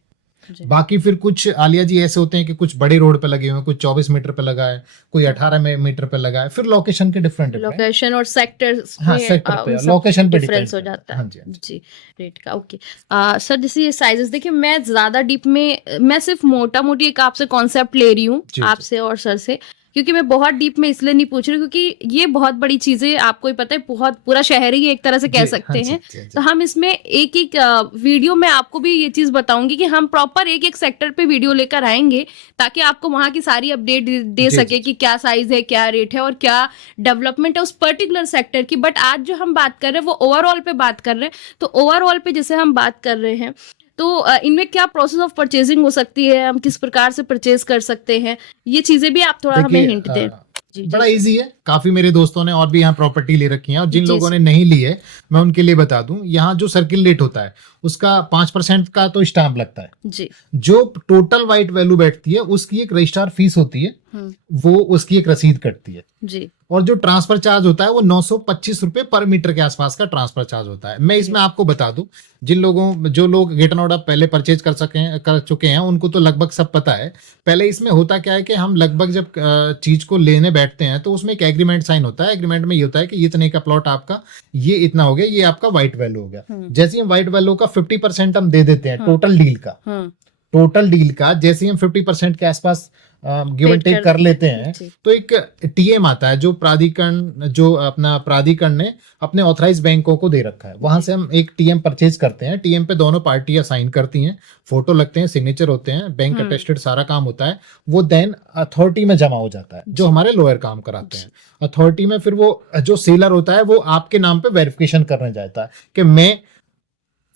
जी बाकी फिर कुछ आलिया जी ऐसे होते हैं कि कुछ बड़े रोड पे लगे हुए हैं, कुछ 24 मीटर पे लगा है, कोई 18 मीटर पे लगा है। फिर लोकेशन के डिफरेंट लोकेशन और सेक्टर्स हाँ, में sector पे, उन सब location पे डिफरेंस depend हो करता है। जाता है। हाँ जी, हाँ जी। जी रेट का ओके। सर जैसे ये साइजेस देखिए, मैं ज्यादा डीप में, मैं सिर्फ मोटा मोटी एक आपसे कॉन्सेप्ट ले रही हूँ जी, जी। आपसे और सर से, क्योंकि मैं बहुत डीप में इसलिए नहीं पूछ रही क्योंकि ये बहुत बड़ी चीजें आपको ही पता है, बहुत पूरा शहर ही एक तरह से कह जी, सकते हाँ जी, हैं। जी, जी। तो हम इसमें एक एक वीडियो में आपको भी ये चीज बताऊंगी कि हम प्रॉपर एक एक सेक्टर पे वीडियो लेकर आएंगे ताकि आपको वहां की सारी अपडेट दे जी, सके जी, कि क्या साइज है, क्या रेट है और क्या डेवलपमेंट है उस पर्टिकुलर सेक्टर की। बट आज जो हम बात कर रहे हैं वो ओवरऑल पे बात कर रहे हैं। तो ओवरऑल पे जैसे हम बात कर रहे हैं तो इनमें क्या प्रोसेस ऑफ परचेजिंग हो सकती है, हम किस प्रकार से परचेज कर सकते हैं, ये चीजें भी आप थोड़ा हमें देखिए, हिंट दें। जी बड़ा जी इजी है। काफी मेरे दोस्तों ने और भी यहाँ प्रॉपर्टी ले रखी है, और जिन जी, लोगों ने नहीं ली है मैं उनके लिए बता दूं, यहाँ जो सर्किल रेट होता है उसका 5% का तो स्टाम्प लगता है। जी जो टोटल वाइट वैल्यू बैठती है उसकी एक रजिस्ट्रार फीस होती है, वो उसकी एक रसीद कटती है। जी और जो ट्रांसफर चार्ज होता है वो 925 रुपए पर मीटर के आसपास का ट्रांसफर चार्ज होता है। मैं इसमें आपको बता दूं, जो लोग ग्रेटर नोएडा पहले परचेज कर चुके हैं उनको तो लगभग सब पता है। पहले इसमें होता क्या है कि हम लगभग जब चीज को लेने बैठते हैं तो उसमें एक एग्रीमेंट साइन होता है। एग्रीमेंट में ये होता है कि इतने का प्लॉट आपका, ये इतना हो गया, ये आपका वाइट वैल्यू हो गया। जैसे हम वाइट वैल्यू का 50% हम दे देते हैं टोटल डील का, जैसे हम 50% के आसपास गिव एंड टेक कर लेते हैं तो एक टीएम आता है जो प्राधिकरण ने अपने ऑथराइज बैंकों को दे रखा है। वहां से हम एक टीएम परचेज करते हैं। टीएम पे दोनों पार्टियां साइन करती हैं, फोटो लगते हैं, सिग्नेचर होते हैं, बैंक अटेस्टेड सारा काम होता है। वो देन अथॉरिटी में जमा हो जाता है, जो हमारे लोअर काम कराते हैं। अथॉरिटी में फिर वो जो सेलर होता है वो आपके नाम पे वेरिफिकेशन करने जाता है कि मैं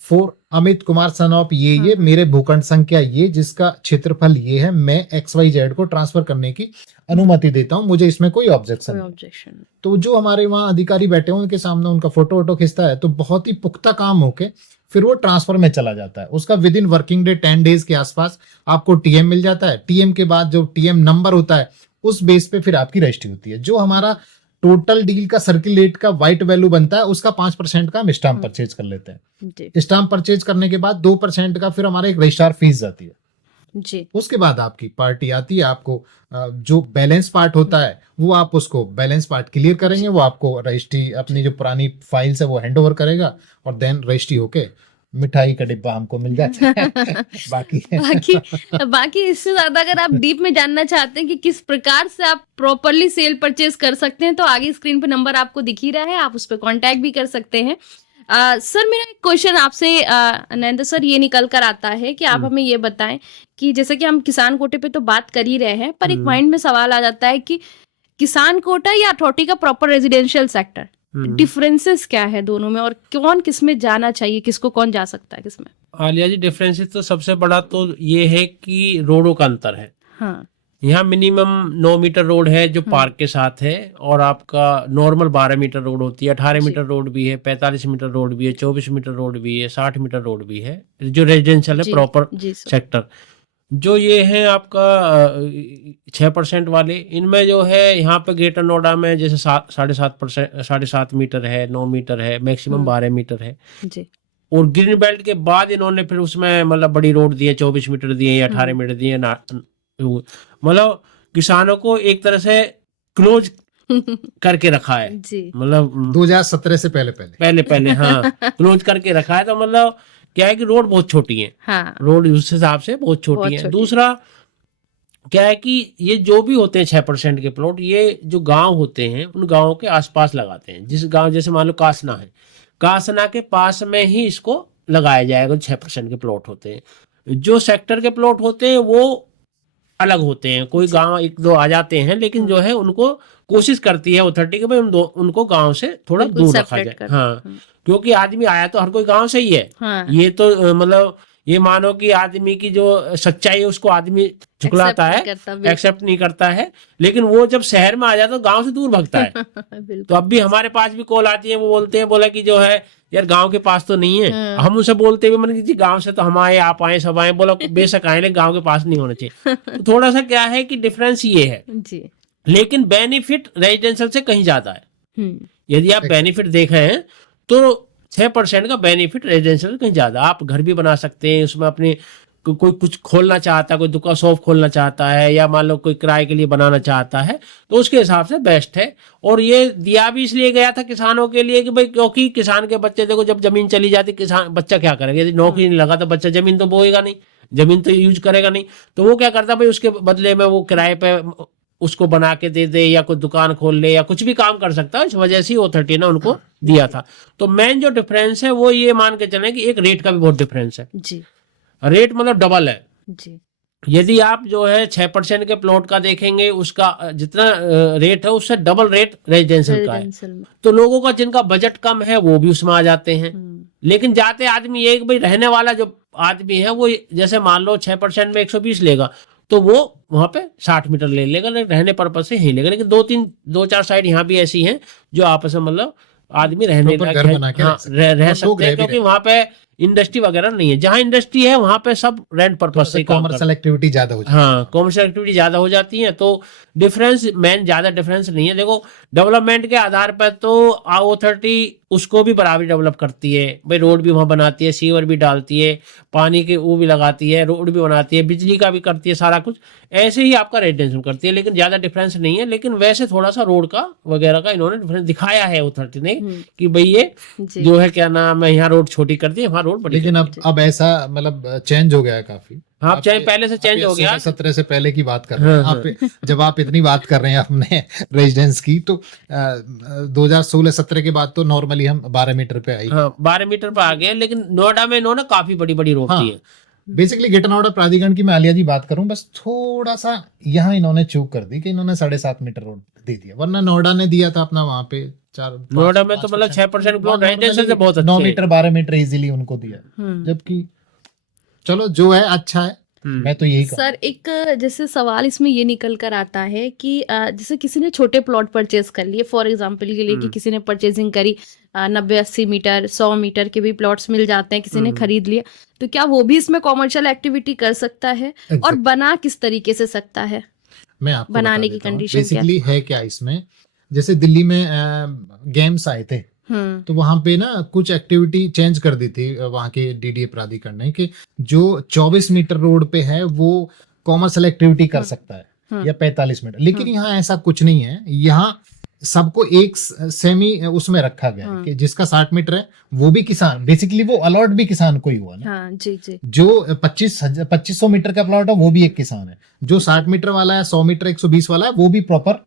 for Amit Kumar son of ये मेरे भूखंड संख्या ये, जिसका क्षेत्रफल ये है, मैं XYZ को ट्रांसफर करने की अनुमति देता हूँ, मुझे इसमें कोई ऑब्जेक्शन नहीं। तो जो हमारे वहाँ अधिकारी बैठे हैं उनके सामने उनका फोटो वोटो खिंचता है तो बहुत ही पुख्ता काम होके फिर वो ट्रांसफर में चला जाता है। उसका with in working day 10 days के आसपास आपको टीएम मिल जाता है। टीएम के बाद जो टीएम नंबर होता है उस बेस पे फिर आपकी रजिस्ट्री होती है। जो हमारा टोटल डील का सर्किल रेट का वाइट वैल्यू बनता है उसका 5% का हम स्टाम्प परचेज कर लेते हैं। स्टाम्प परचेज करने के बाद 2% का फिर हमारे एक रजिस्ट्रार फीस जाती है जी। उसके बाद आपकी पार्टी आती है, आपको जो बैलेंस पार्ट होता है वो आप उसको बैलेंस पार्ट क्लियर करेंगे, वो आपको रजिस्ट्री अपनी जो पुरानी फाइल्स है वो हैंड ओवर करेगा और देन रजिस्ट्री होके मिठाई का डिब्बा हमको मिल जाता है। बाकी इससे ज्यादा अगर आप डीप में जानना चाहते हैं कि किस प्रकार से आप प्रॉपरली सेल परचेज कर सकते हैं तो आगे स्क्रीन पे नंबर आपको दिख ही रहा है, आप उस पर कांटेक्ट भी कर सकते हैं। सर मेरा एक क्वेश्चन आपसे नरेंद्र सर ये निकल कर आता है कि आप हमें ये बताएं कि जैसे कि हम किसान कोटे पे तो बात कर ही रहे हैं, पर एक माइंड में सवाल आ जाता है कि किसान कोटा या अथॉरिटी का प्रॉपर रेजिडेंशियल सेक्टर, डिफरेंसेस क्या है दोनों में और कौन किसमें जाना चाहिए, किसको कौन जा सकता है किसमें? आलिया जी, डिफरेंसेस तो सबसे बड़ा तो ये है कि रोडों का अंतर है। हाँ। यहाँ मिनिमम 9 मीटर रोड है जो पार्क के साथ है, और आपका नॉर्मल 12 मीटर रोड होती है, 18 मीटर रोड भी है, 45 मीटर रोड भी है, 24 मीटर रोड भी है, 60 मीटर रोड भी है, जो रेजिडेंशियल है प्रॉपर सेक्टर। जो ये है आपका 6% वाले, इनमें जो है यहाँ पे ग्रेटर नोएडा में जैसे 7.5 मीटर है, 9 मीटर है, मैक्सिमम 12 मीटर है जी। और ग्रीन बेल्ट के बाद इन्होंने फिर उसमें मतलब बड़ी रोड दी है, 24 मीटर दिए या 18 मीटर दिए। मतलब किसानों को एक तरह से क्लोज करके रखा है, मतलब 2017 से पहले हाँ क्लोज करके रखा है। तो मतलब क्या है कि रोड बहुत छोटी है, हाँ। रोड उस हिसाब से बहुत छोटी है। दूसरा क्या है कि ये जो भी होते हैं 6% के प्लॉट, ये जो गांव होते हैं उन गांवों के आसपास लगाते हैं। जिस गांव जैसे मान लो कासना है, कासना के पास में ही इसको लगाया जाएगा। 6% के प्लॉट होते हैं। जो सेक्टर के प्लॉट होते हैं वो अलग होते हैं। कोई गांव एक दो आ जाते हैं, लेकिन जो है उनको कोशिश करती है अथॉरिटी कि भाई उनको गांव से थोड़ा बिल्कुल दूर रखा separate जाए। कर। हाँ, क्योंकि आदमी आया तो हर कोई गांव से ही है। हाँ। ये तो मतलब ये मानो कि आदमी की जो सच्चाई है उसको आदमी झुकलाता Accept है, नहीं करता, बिल्कुल। एक्सेप्ट नहीं करता है, लेकिन वो जब शहर में आ जाता है तो गांव से दूर भागता है। बिल्कुल। तो अब भी हमारे पास भी कॉल आती है, वो बोलते हैं, बोला कि जो है यार गांव के पास तो नहीं है। हाँ। हम उनसे बोलते हुए मैंने जी गांव से तो हम आए, आप आए, सब आए। बोला बेशक आए, लेकिन गांव के पास नहीं होना चाहिए। तो थोड़ा सा क्या है कि डिफरेंस ये है, जी। लेकिन बेनिफिट रेजिडेंशियल से कहीं ज्यादा है। हम्म। यदि आप बेनिफिट देखें तो 6% का बेनिफिट रेजिडेंशियल से कहीं ज्यादा। आप घर भी बना सकते हैं उसमें, अपने कोई कुछ खोलना चाहता है, कोई दुकान शॉप खोलना चाहता है, या मान लो कोई किराए के लिए बनाना चाहता है, तो उसके हिसाब से बेस्ट है। और ये दिया भी इसलिए गया था किसानों के लिए कि भाई, क्योंकि किसान के बच्चे देखो जब जमीन चली जाती, किसान बच्चा क्या करेगा? यदि नौकरी नहीं लगा तो बच्चा जमीन तो बोएगा नहीं, जमीन तो यूज करेगा नहीं। तो वो क्या करता भाई, उसके बदले में वो किराए पे उसको बना के दे दे, या कोई दुकान खोल ले, या कुछ भी काम कर सकता है। इस वजह से अथॉरिटी ने उनको दिया था। तो मेन जो डिफरेंस है वो ये मान के चलें कि एक रेट का भी बहुत डिफरेंस है। जी। रेट मतलब डबल है। जी। यदि आप जो है 6% के प्लॉट का देखेंगे, उसका जितना रेट है उससे डबल रेट रेजिडेंशियल का है। रेजिडेंशियल में। तो लोगों का जिनका बजट कम है वो भी उसमें आ जाते हैं। लेकिन जाते आदमी ये कि भाई रहने वाला जो आदमी है वो जैसे मान लो 6% में 120 लेगा, तो वो वहां पे 60 मीटर ले लेगा, लेकिन रहने पर्पज से ही लेगा। लेकिन दो चार साइड यहाँ भी ऐसी हैं जो आपस में मतलब आदमी रहने Proper लायक घर है, बना के हाँ, रह और लोग सकते रह हैं, भी क्योंकि वहां पे इंडस्ट्री वगैरह नहीं है। जहाँ इंडस्ट्री है वहां पे सब रेंट पर्पज से ही काम करते हैं। कॉमर्शियल एक्टिविटी ज्यादा हो जाती है। हाँ, कॉमर्शियल एक्टिविटी ज्यादा हो जाती है। तो डिफरेंस मेन ज्यादा डिफरेंस नहीं है। देखो डेवलपमेंट के आधार पर तो अथॉरिटी उसको भी बराबरी डेवलप करती है भाई, रोड भी वहां बनाती है, सीवर भी डालती है, पानी के वो भी लगाती है, रोड भी बनाती है, बिजली का भी करती है, सारा कुछ ऐसे ही आपका रेजिडेंशियल करती है। लेकिन ज्यादा डिफरेंस नहीं है। लेकिन वैसे थोड़ा सा रोड का वगैरह का इन्होंने डिफरेंस दिखाया है अथॉरिटी ने कि भाई ये जी। जो है क्या नाम है, यहाँ रोड छोटी कर दी है, वहाँ रोड बड़ी लेकिन कर दी अब ऐसा मतलब चेंज हो गया है काफी। हाँ, अब चाहे पहले से चेंज हो गया। 17 से पहले की बात कर रहे हैं आप। जब आप इतनी बात कर रहे हैं अपने रेजिडेंस की, तो 2016-17 के बाद तो नॉर्मली हम 12 मीटर पे आई। हाँ, 12 मीटर पर आ गए। लेकिन नोएडा में इन्होंने काफी बड़ी बड़ी रोक हाँ, दी है। बेसिकली ग्रेटर नोएडा प्राधिकरण की मैं आलिया जी बात करूं, बस थोड़ा सा यहाँ इन्होंने चूक कर दी कि इन्होंने 7.5 मीटर रोड दे दिया, वरना नोएडा ने दिया था अपना वहां पे 4। नोएडा में तो मतलब 6% प्लॉट रेजिडेंशियल से बहुत अच्छे 9 हैं। मीटर 12 मीटर इजीली उनको दिया। जबकि चलो जो है अच्छा है, मैं तो यही कहूँ। सर एक जैसे सवाल इसमें ये निकल कर आता है कि जैसे किसी ने छोटे प्लॉट परचेज कर लिए, फॉर एग्जांपल के लिए कि किसी ने परचेजिंग करी 90-80 मीटर 100 मीटर के भी प्लॉट्स मिल जाते हैं, किसी ने खरीद लिया, तो क्या वो भी इसमें कॉमर्शियल एक्टिविटी कर सकता है? और बना किस तरीके से सकता है? मैं आपको बनाने बता की देता हूँ। कंडीशन क्या बेसिकली है क्या इसमें, जैसे दिल्ली में गेम्स आए थे, तो वहां पे ना कुछ एक्टिविटी चेंज कर दी थी वहां के डीडीए प्राधिकरण ने कि जो 24 मीटर रोड पे है वो कॉमर्शियल एक्टिविटी कर सकता है, या 45 मीटर। लेकिन यहाँ ऐसा कुछ नहीं है। यहाँ सबको एक सेमी उसमें रखा गया है कि जिसका 60 मीटर है वो भी किसान, बेसिकली वो अलॉट भी किसान को ही हुआ ना। हाँ, जी जी। जो 2500 मीटर का प्लॉट है वो भी एक किसान है, जो 60 मीटर वाला है, 100 मीटर 120 वाला है, वो भी प्रॉपर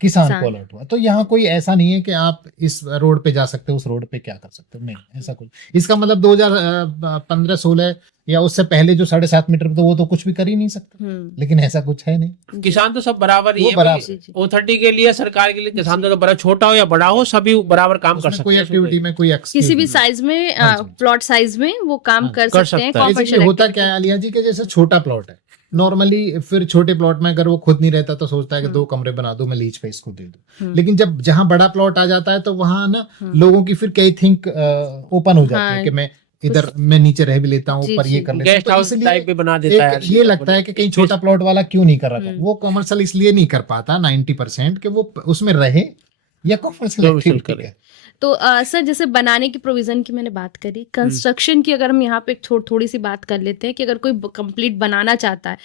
किसान को अलर्ट हुआ। तो यहाँ कोई ऐसा नहीं है कि आप इस रोड पे जा सकते हो, उस रोड पे क्या कर सकते हो, नहीं ऐसा कुछ। इसका मतलब 2015-16 या उससे पहले जो 7.5 मीटर पे, तो वो तो कुछ भी कर ही नहीं सकता। लेकिन ऐसा कुछ है नहीं। किसान तो सब बराबर ही वो है। बराबर। अथॉरिटी के लिए, सरकार के लिए किसान तो बड़ा छोटा हो या बड़ा हो, सभी बराबर काम कर सकते कोई हैं। एक्टिविटी में कोई किसी भी साइज में, प्लॉट साइज में वो काम कर सकते हैं। बेसिकली कॉमर्शियल होता क्या है आलिया जी के, जैसे छोटा प्लॉट है नॉर्मली, फिर छोटे प्लॉट में अगर वो खुद नहीं रहता तो सोचता है कि 2 कमरे बना दो, मैं लीज पे इसको दे दूं। लेकिन जब जहां बड़ा प्लॉट आ जाता है तो वहां ना लोगों की फिर कई थिंक ओपन हो जाती है कि मैं इधर मैं नीचे रह भी लेता हूँ, ऊपर ये कर लेता हूँ। गेस्ट हाउस टाइप भी बना देता है। ये लगता है कि कहीं छोटा प्लॉट वाला क्यों नहीं कर रहा। वो कमर्शियल इसलिए नहीं कर पाता 90% कि वो उसमें रहे या कमर्शियल एक्टिविटी करे। तो सर जैसे बनाने की प्रोविजन की मैंने बात करी, कंस्ट्रक्शन की अगर हम यहाँ पे थोड़ी सी बात कर लेते हैं कि अगर कोई कंप्लीट बनाना चाहता है,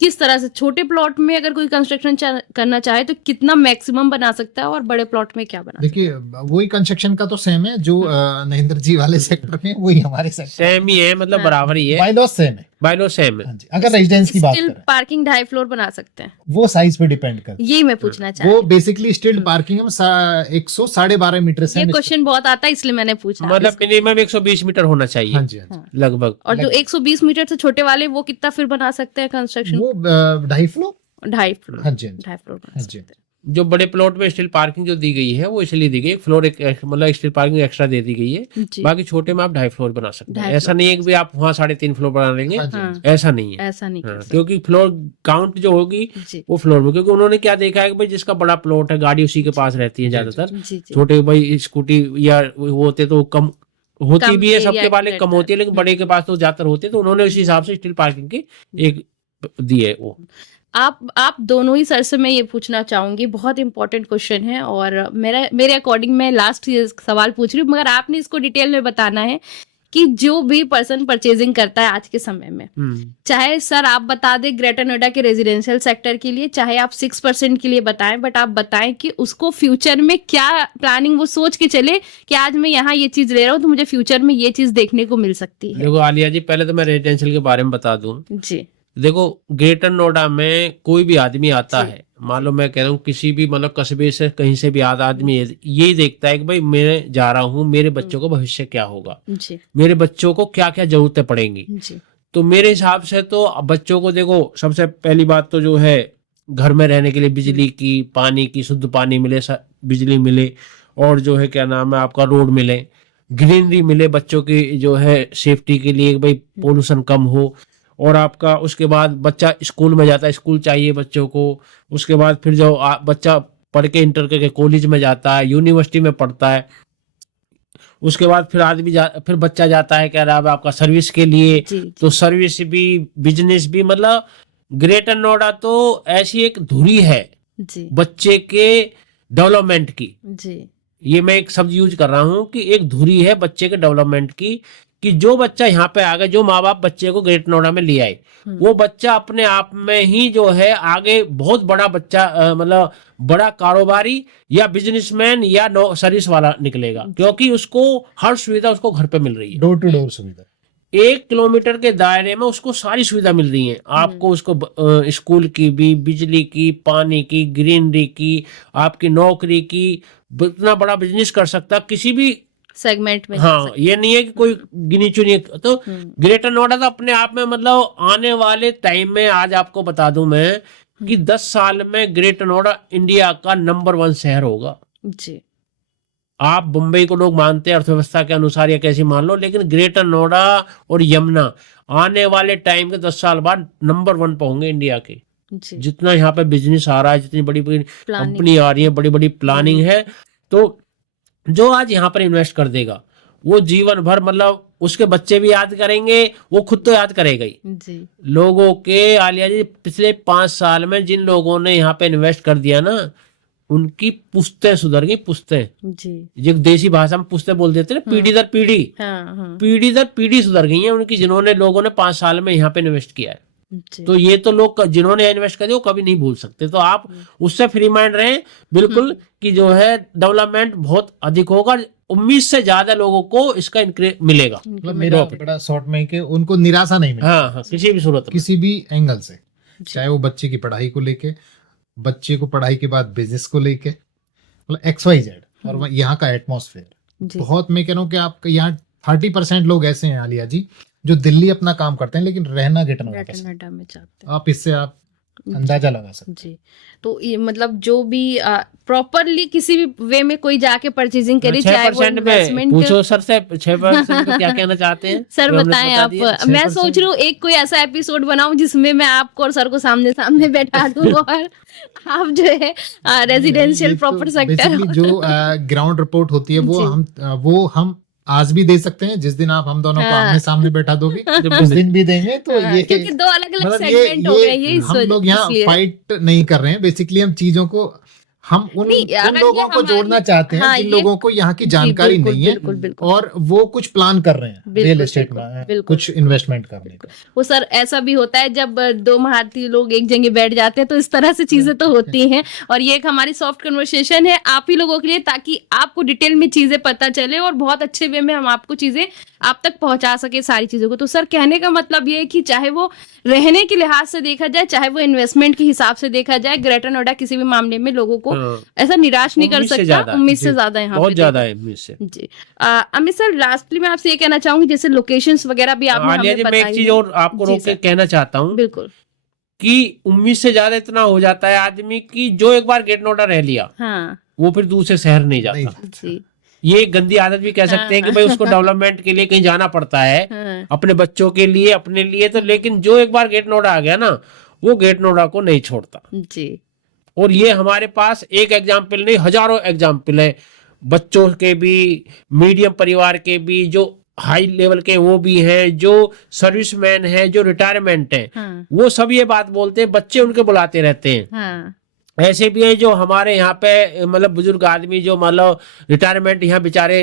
किस तरह से छोटे प्लॉट में अगर कोई कंस्ट्रक्शन करना चाहे तो कितना मैक्सिमम बना सकता है, और बड़े प्लॉट में क्या बना? देखिए वही कंस्ट्रक्शन का तो सेम है जो नरेंद्र जी वाले सेक्टर में, वही हमारे सेक्टर सेम ही है, मतलब बराबर ही है। बाय लॉ सेम है। बाय लॉ सेम है। हाँ जी, अगर रेजिडेंस की बात स्टिल करें पार्किंग 2.5 फ्लोर बना सकते हैं, वो साइज पे डिपेंड करता यही मैं पूछना है। चाह वो रही बेसिकली स्टिल्ड पार्किंग हम 112 मीटर से ये हम क्वेश्चन बहुत आता है इसलिए मैंने पूछा। मतलब मिनिमम 120 मीटर होना चाहिए। हाँ जी, हाँ जी। हाँ। लगभग। और जो 120 मीटर से छोटे वाले वो कितना फिर बना सकते हैं कंस्ट्रक्शन? वो 2.5 फ्लोर। 2.5 फ्लोर, हाँ जी, हाँ जी। 2.5 फ्लोर बना हाँ जी। सकते हैं। जो बड़े प्लॉट में स्टील पार्किंग जो दी गई है वो इसलिए दी गई है, फ्लोर एक मतलब स्टील पार्किंग एक्स्ट्रा दे दी गई है। जी, बाकी छोटे में आप 2.5 फ्लोर बना सकते हैं। 2.5 ऐसा नहीं है कि भाई आप वहाँ 3.5 फ्लोर बना लेंगे, हाँ जी, हाँ हाँ, जी। ऐसा नहीं है। ऐसा नहीं कर हाँ, सकते। क्योंकि फ्लोर काउंट जो होगी जी, वो फ्लोर में, क्योंकि उन्होंने क्या देखा है कि भाई जिसका बड़ा प्लॉट है गाड़ी उसी के पास रहती है जी, ज्यादातर। जी, जी। छोटे भाई स्कूटी या वो होते तो कम होती कम भी है, एरिया सबके वाले रहता कम है। होती है, लेकिन बड़े के पास तो ज्यादातर होते हैं, तो उन्होंने उसी हिसाब से स्टील पार्किंग की एक दी है वो। आप दोनों ही सर से मैं ये पूछना चाहूंगी, बहुत इंपॉर्टेंट क्वेश्चन है और मेरे अकॉर्डिंग मैं लास्ट सवाल पूछ रही हूँ, मगर आपने इसको डिटेल में बताना है कि जो भी पर्सन परचेजिंग करता है आज के समय में, चाहे सर आप बता दें ग्रेटर नोएडा के रेजिडेंशियल सेक्टर के लिए, चाहे आप 6% के लिए बताएं, बट आप बताएं कि उसको फ्यूचर में क्या प्लानिंग, वो सोच के चले कि आज मैं यहाँ ये चीज ले रहा हूँ तो मुझे फ्यूचर में ये चीज देखने को मिल सकती है। देखो आलिया जी, पहले तो मैं रेजिडेंशियल के बारे में बता दूं। जी, देखो ग्रेटर नोएडा में कोई भी आदमी आता जी, है, मान लो मैं कह रहा हूँ किसी भी मतलब कस्बे से कहीं से भी आता आदमी यही देखता है कि भाई मैं जा रहा हूँ, मेरे बच्चों को भविष्य क्या होगा, जी, मेरे बच्चों को क्या क्या जरूरतें पड़ेंगी। जी, तो मेरे हिसाब से तो अब बच्चों को देखो, सबसे पहली बात तो जो है घर में रहने के लिए बिजली की, पानी की, शुद्ध पानी मिले, बिजली मिले, और जो है क्या नाम है आपका रोड मिले, ग्रीनरी मिले बच्चों की जो है सेफ्टी के लिए, भाई पोल्यूशन कम हो। और आपका उसके बाद बच्चा स्कूल में जाता है, स्कूल चाहिए बच्चों को। उसके बाद फिर जो बच्चा पढ़ के इंटर करके कॉलेज में जाता है, यूनिवर्सिटी में पढ़ता है, उसके बाद फिर फिर बच्चा जाता है क्या नाम है आपका सर्विस के लिए। जी, तो सर्विस भी, बिजनेस भी, मतलब ग्रेटर नोएडा तो ऐसी एक धुरी है जी, बच्चे के डेवलपमेंट की। जी, ये मैं एक शब्द यूज कर रहा हूं कि एक धुरी है बच्चे के डेवलपमेंट की, कि जो बच्चा यहाँ पे आ गया, जो माँ बाप बच्चे को ग्रेटर नोएडा में ले आए, वो बच्चा अपने आप में ही जो है आगे बहुत बड़ा बच्चा मतलब बड़ा कारोबारी या बिजनेसमैन या सर्विस वाला निकलेगा, क्योंकि उसको हर सुविधा उसको घर पे मिल रही है। डोर टू डोर सुविधा 1 किलोमीटर के दायरे में उसको सारी सुविधा मिल रही है आपको, उसको स्कूल की भी, बिजली की, पानी की, ग्रीनरी की, आपकी नौकरी की, इतना बड़ा बिजनेस कर सकता किसी भी सेगमेंट में। हाँ, ये नहीं है कि कोई गिनी चुनी। तो ग्रेटर नोएडा तो अपने आप में मतलब आने वाले टाइम में, आज आपको बता दूं मैं कि 10 साल में ग्रेटर नोएडा इंडिया का नंबर 1 शहर होगा। जी, आप मुंबई को लोग मानते हैं अर्थव्यवस्था के अनुसार या कैसे मान लो, लेकिन ग्रेटर नोएडा और यमुना आने वाले टाइम के 10 साल बाद नंबर 1 पे होंगे इंडिया के। जी, जितना यहाँ पे बिजनेस आ रहा है, जितनी बड़ी बड़ी कंपनी आ रही है, बड़ी बड़ी प्लानिंग है, तो जो आज यहाँ पर इन्वेस्ट कर देगा वो जीवन भर मतलब उसके बच्चे भी याद करेंगे, वो खुद तो याद करेगा ही। जी, लोगों के, आलिया जी, पिछले 5 साल में जिन लोगों ने यहाँ पे इन्वेस्ट कर दिया ना, उनकी पुश्तें सुधर गई, पुश्तें। जी, जो देसी भाषा में पुश्तें बोल देते ना, पीढ़ी दर पीढ़ी, हाँ, हाँ, पीढ़ी दर पीढ़ी सुधर गई है उनकी, जिन्होंने लोगों ने 5 साल में यहाँ पे इन्वेस्ट किया है। जी, तो ये तो लोग जिन्होंने इन्वेस्ट कर दिया वो कभी नहीं भूल सकते। तो आप उससे फ्री माइंड रहें बिल्कुल कि जो है डेवलपमेंट बहुत अधिक होगा, उम्मीद से ज्यादा लोगों को इसका इंक्रीज मिलेगा। मतलब मेरा बड़ा शॉर्ट में कि उनको निराशा नहीं मिले हाँ, किसी भी सूरत में, किसी भी एंगल से, चाहे वो बच्चे की पढ़ाई को लेके, बच्चे को पढ़ाई के बाद बिजनेस को लेके, मतलब XYZ। और यहाँ का एटमॉस्फेयर बहुत, मैं कह रहा हूँ कि आपका यहाँ 30% लोग ऐसे हैं आलिया जी जो दिल्ली अपना काम करते हैं लेकिन रहना ग्रेटर नोएडा में चाहते हैं। आप इससे आप अंदाजा लगा सकते हैं। जी, तो ये मतलब जो भी प्रॉपरली किसी भी वे में कोई जाके परचेजिंग करे, चाहे वो 6% में इन्वेस्टमेंट। पूछो सर से 6% क्या कहना चाहते हैं सर जो हमने बताएं बता आप। दिया। मैं सोच रही हूँ एक कोई ऐसा एपिसोड बनाऊं जिसमें मैं आपको और सर को सामने सामने बैठा दूं और आप जो है रेजिडेंशियल प्रॉपर सेक्टर, बेसिकली जो ग्राउंड रिपोर्ट होती है वो हम आज भी दे सकते हैं। जिस दिन आप हम दोनों को आमने सामने बैठा दोगे उस दिन भी देंगे। तो ये क्योंकि 2 अलग अलग मतलब सेगमेंट हो गए, ये हम लोग यहाँ फाइट नहीं कर रहे हैं, बेसिकली हम चीजों को हम उन नहीं, उन अगर लोगों ये को जोड़ना हमारी- चाहते हैं हाँ, जिन ये- लोगों को यहाँ की जी, जानकारी बिल्कुल, नहीं है बिल्कुल, बिल्कुल। और वो कुछ प्लान कर रहे हैं बिल्कुल, रियल एस्टेट बिल्कुल, में बिल्कुल, कुछ इन्वेस्टमेंट करने का। वो सर ऐसा भी होता है जब दो महारथी लोग एक जगह बैठ जाते हैं तो इस तरह से चीजें तो होती हैं, और ये एक हमारी सॉफ्ट कन्वर्सेशन है आप ही लोगों के लिए, ताकि आपको डिटेल में चीजें पता चले और बहुत अच्छे वे में हम आपको चीजें आप तक पहुंचा सके सारी चीजों को। तो सर कहने का मतलब ये है कि चाहे वो रहने के लिहाज से देखा जाए, चाहे वो इन्वेस्टमेंट के हिसाब से देखा जाए, ग्रेटर नोएडा किसी भी मामले में लोगों को हाँ, ऐसा निराश नहीं कर उम्मीद से सकता, ज्यादा है। उम्मीद से जी, ज्यादा यहाँ बहुत पे ज्यादा देखा- है उम्मीद से। जी। अमित सर, लास्टली मैं आपसे ये कहना चाहूंगी, जैसे लोकेशंस वगैरह भी आपने आलिया हमें जी, मैं एक बताई चीज है। और आपको जी रोक के सर। कहना चाहता हूँ बिल्कुल। कि उम्मीद से ज्यादा इतना हो जाता है आदमी की जो एक बार गेट नोएडा रह लिया हाँ वो फिर दूसरे शहर नहीं नहीं जाता। जी। ये एक गंदी आदत भी कह सकते हैं कि हाँ। भाई उसको डेवलपमेंट के लिए कहीं जाना पड़ता है, हाँ, अपने बच्चों के लिए, अपने लिए। तो लेकिन जो एक बार गेट नोएडा आ गया ना, वो गेट नोएडा को नहीं छोड़ता। जी। और ये हमारे पास एक एग्जाम्पल नहीं, हजारों एग्जाम्पल है, बच्चों के भी, मीडियम परिवार के भी, जो हाई लेवल के वो भी हैं, जो सर्विसमैन है, जो रिटायरमेंट है, हाँ वो सब ये बात बोलते हैं, बच्चे उनके बुलाते रहते हैं। हाँ ऐसे भी है जो हमारे यहाँ पे मतलब बुजुर्ग आदमी जो मतलब रिटायरमेंट यहाँ बेचारे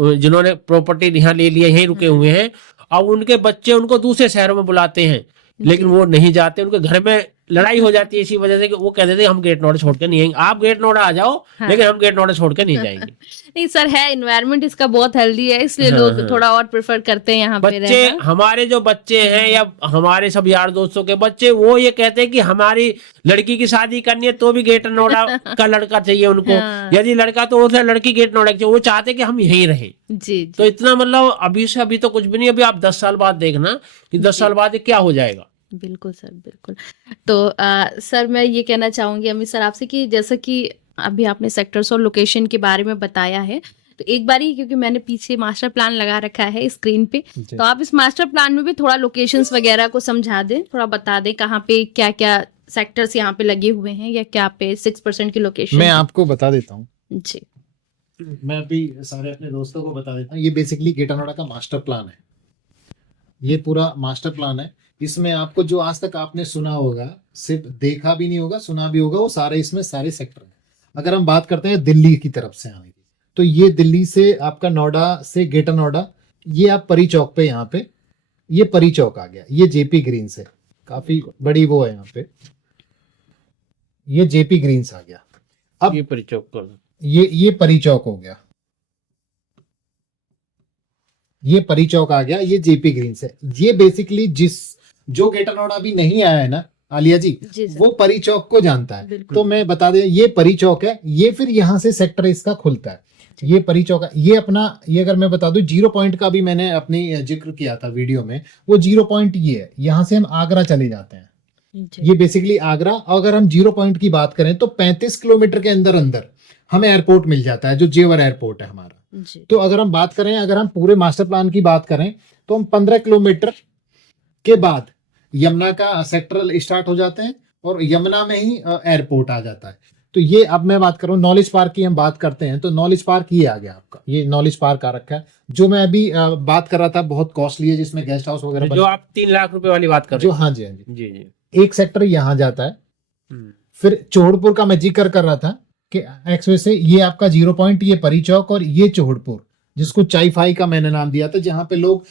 जिन्होंने प्रॉपर्टी यहाँ ले लिया, यहीं रुके हुए हैं, अब उनके बच्चे उनको दूसरे शहरों में बुलाते हैं, लेकिन वो नहीं जाते, उनके घर में लड़ाई हो जाती है इसी वजह से कि वो कहते थे हम गेट नोएडा छोड़ के नहीं आएंगे, आप गेट नोएडा आ जाओ, हाँ। लेकिन हम गेट नोएडा छोड़ के नहीं जाएंगे। नहीं सर, है एनवायरनमेंट इसका बहुत हेल्दी है, इसलिए हाँ, लोग हाँ। थोड़ा और प्रेफर करते हैं यहाँ पे बच्चे, रहना। हमारे जो बच्चे हैं या हमारे सब यार दोस्तों के बच्चे, वो ये कहते हैं कि हमारी लड़की की शादी करनी है तो भी गेट नोएडा का लड़का चाहिए उनको, हाँ। यदि लड़का तो उसे लड़की गेट नोएडा की चाहिए, वो चाहते हैं कि हम यहीं रहें। जी तो जी। इतना मतलब अभी से अभी तो कुछ भी नहीं, अभी आप 10 साल बाद देखना कि 10 साल बाद ये क्या हो जाएगा। बिल्कुल सर, बिल्कुल। तो सर मैं ये कहना चाहूंगी अमित सर आपसे कि जैसा कि अभी आपने सेक्टर्स और लोकेशन के बारे में बताया है, तो एक बार ही, क्योंकि मैंने पीछे मास्टर प्लान लगा रखा है स्क्रीन पे, जी। तो आप इस मास्टर प्लान में भी थोड़ा लोकेशंस वगैरह को समझा दें, थोड़ा बता दें कहाँ पे क्या क्या सेक्टर्स यहाँ पे लगे हुए हैं, या क्या पे 6% की लोकेशन मैं आपको बता देता हूँ, जी। मैं अभी सारे अपने दोस्तों को बता देता हूँ। ये बेसिकली ग्रेटर नोएडा का मास्टर प्लान है, ये पूरा मास्टर प्लान है। इसमें आपको जो आज तक आपने सुना होगा, सिर्फ देखा भी नहीं होगा, सुना भी होगा, वो सारे इसमें सारे सेक्टर हैं। अगर हम बात करते हैं दिल्ली की तरफ से आने की, तो ये दिल्ली से आपका नोएडा से ग्रेटर नोएडा, ये आप परी चौक पे, यहाँ पे ये परी चौक आ गया, ये जेपी ग्रीन्स है, काफी बड़ी वो है यहाँ पे, ये जेपी ग्रीन्स आ गया। अब ये परिचौक कर ये परी चौक हो गया, ये परी चौक आ गया, ये जेपी ग्रीन्स है। ये बेसिकली जो ग्रेटर नोएडा अभी नहीं आया है ना आलिया जी, जी सर। वो परी चौक को जानता है। बिल्कुल। तो मैं बता दें, ये परी चौक है, ये फिर यहाँ से सेक्टर इसका खुलता है, ये परी चौक है। ये अपना, ये अगर मैं बता दूं, 0 पॉइंट का भी मैंने अपनी जिक्र किया था वीडियो में, वो 0 पॉइंट ये है, यहाँ से हम आगरा चले जाते हैं, जी। ये बेसिकली आगरा। अगर हम 0 पॉइंट की बात करें तो 35 किलोमीटर के अंदर अंदर हमें एयरपोर्ट मिल जाता है, जो जेवर एयरपोर्ट है हमारा। जी। तो अगर हम बात करें, अगर हम पूरे मास्टर प्लान की बात करें, तो हम 15 किलोमीटर के बाद यमुना का सेक्टर स्टार्ट हो जाते हैं, और यमुना में ही एयरपोर्ट आ जाता है। तो ये, अब मैं बात करूं नॉलेज पार्क की, हम बात करते हैं तो नॉलेज पार्क ये आ गया आपका, ये नॉलेज पार्क आ रखा है। जो मैं अभी बात कर रहा था, बहुत कॉस्टली है, जिसमें गेस्ट हाउस वगैरह जो आप 3 लाख रुपए वाली बात कर जो, रहे हाँ जी हाँ जी, हैं। जी जी। एक सेक्टर यहाँ जाता है। हम्म। फिर चौड़पुर का मैं जिक्र कर रहा था कि एक्सवे से ये आपका 0 पॉइंट, ये परी चौक, और ये चौड़पुर, जिसको चाई फाई का मैंने नाम दिया था, जहां पे लोग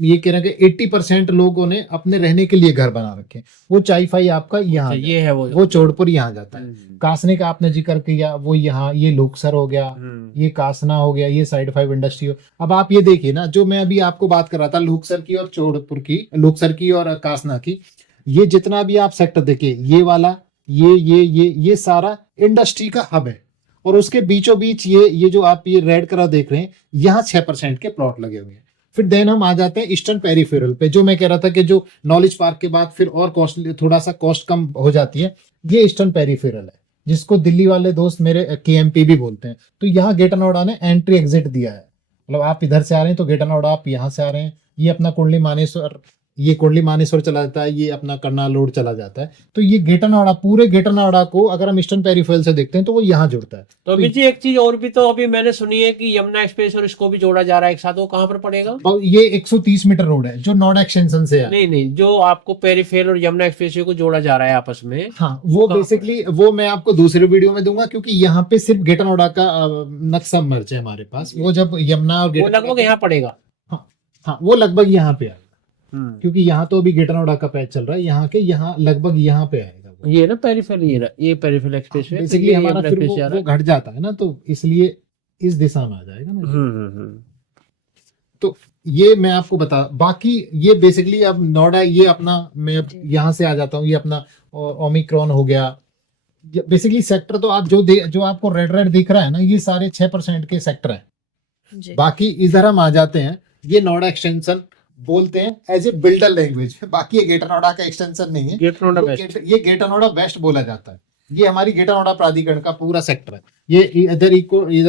ये कह रहे हैं कि 80% लोगों ने अपने रहने के लिए घर बना रखे हैं। वो चाई फाई आपका यहाँ, अच्छा, ये है वो चौड़पुर यहाँ जाता है। हम्म। कासने का आपने जिक्र किया, वो यहाँ, ये लोकसर हो गया, हम्म। ये कासना हो गया, ये साइड 5 इंडस्ट्री हो। अब आप ये देखिए ना, जो मैं अभी आपको बात कर रहा था लोकसर की और चौड़पुर की, लोकसर की और कासना की, ये जितना भी आप सेक्टर देखिए, ये वाला, ये सारा इंडस्ट्री का हब है। और उसके बीचों बीच ये जो आप ये रेड कलर देख रहे हैं, यहाँ 6% के प्लॉट लगे हुए हैं। फिर देन हम आ जाते हैं ईस्टर्न पेरिफेरल पे, जो मैं कह रहा था कि जो नॉलेज पार्क के बाद फिर और कॉस्ट, थोड़ा सा कॉस्ट कम हो जाती है। ये ईस्टर्न पेरिफेरल है, जिसको दिल्ली वाले दोस्त मेरे KMP भी बोलते हैं। तो यहाँ ग्रेटर नोएडा ने एंट्री एग्जिट दिया है, मतलब आप इधर से आ रहे हैं तो ग्रेटर नोएडा, आप यहाँ से आ रहे हैं, ये अपना कुंडली मानेसर ये कुंडली मानेसर चला जाता है, ये अपना करनाल रोड चला जाता है। तो ये ग्रेटर नोएडा, पूरे ग्रेटर नोएडा को अगर हम ईस्टर्न पेरिफेरल से देखते हैं तो वो यहाँ जुड़ता है। तो अभी जी एक चीज और भी, तो अभी मैंने सुनी है कि यमुना एक्सप्रेस और इसको भी जोड़ा जा रहा है एक साथ, वो कहाँ पर पड़ेगा? और ये 130 मीटर रोड है जो नोएडा एक्सटेंशन से है। नहीं, जो आपको पेरिफेरल और यमुना एक्सप्रेस को जोड़ा जा रहा है आपस में। हाँ, वो कहाँ बेसिकली वो मैं आपको दूसरे वीडियो में दूंगा, क्योंकि यहाँ पे सिर्फ ग्रेटर नोएडा का नक्शा मर्ज है हमारे पास। वो जब यमुना और वो ग्रेटर लगभग यहाँ पड़ेगा। हाँ, वो लगभग यहाँ पे आएगा, हम्म। क्योंकि यहाँ तो अभी ग्रेटर नोएडा का पैच चल रहा है, यहाँ के यहाँ लगभग यहाँ पे आएगा वो। ये ना पेरिफेरल, ये पेरिफेरल एक्सप्रेस है, बेसिकली हमारा फिर वो घट जाता है ना, तो इसलिए इस दिशा में आ जाएगा ना। तो ये मैं आपको बता, बाकी ये बेसिकली अब नोएडा, ये अपना, मैं अब यहाँ से आ जाता हूँ, ये अपना ओमिक्रॉन हो गया। बेसिकली सेक्टर तो आप जो आपको रेड रेड दिख रहा है ना, ये सारे 6% के सेक्टर हैं। बाकी इधर हम आ जाते हैं, ये नोएडा एक्सटेंशन बोलते हैं एज ए बिल्डर लैंग्वेज। बाकी ये ग्रेटर नोएडा का एक्सटेंशन नहीं है, ग्रेटर नोएडा वेस्ट। ये ग्रेटर नोएडा वेस्ट बोला जाता है। ये हमारी ग्रेटर नोएडा प्राधिकरण का पूरा सेक्टर है। ये इधर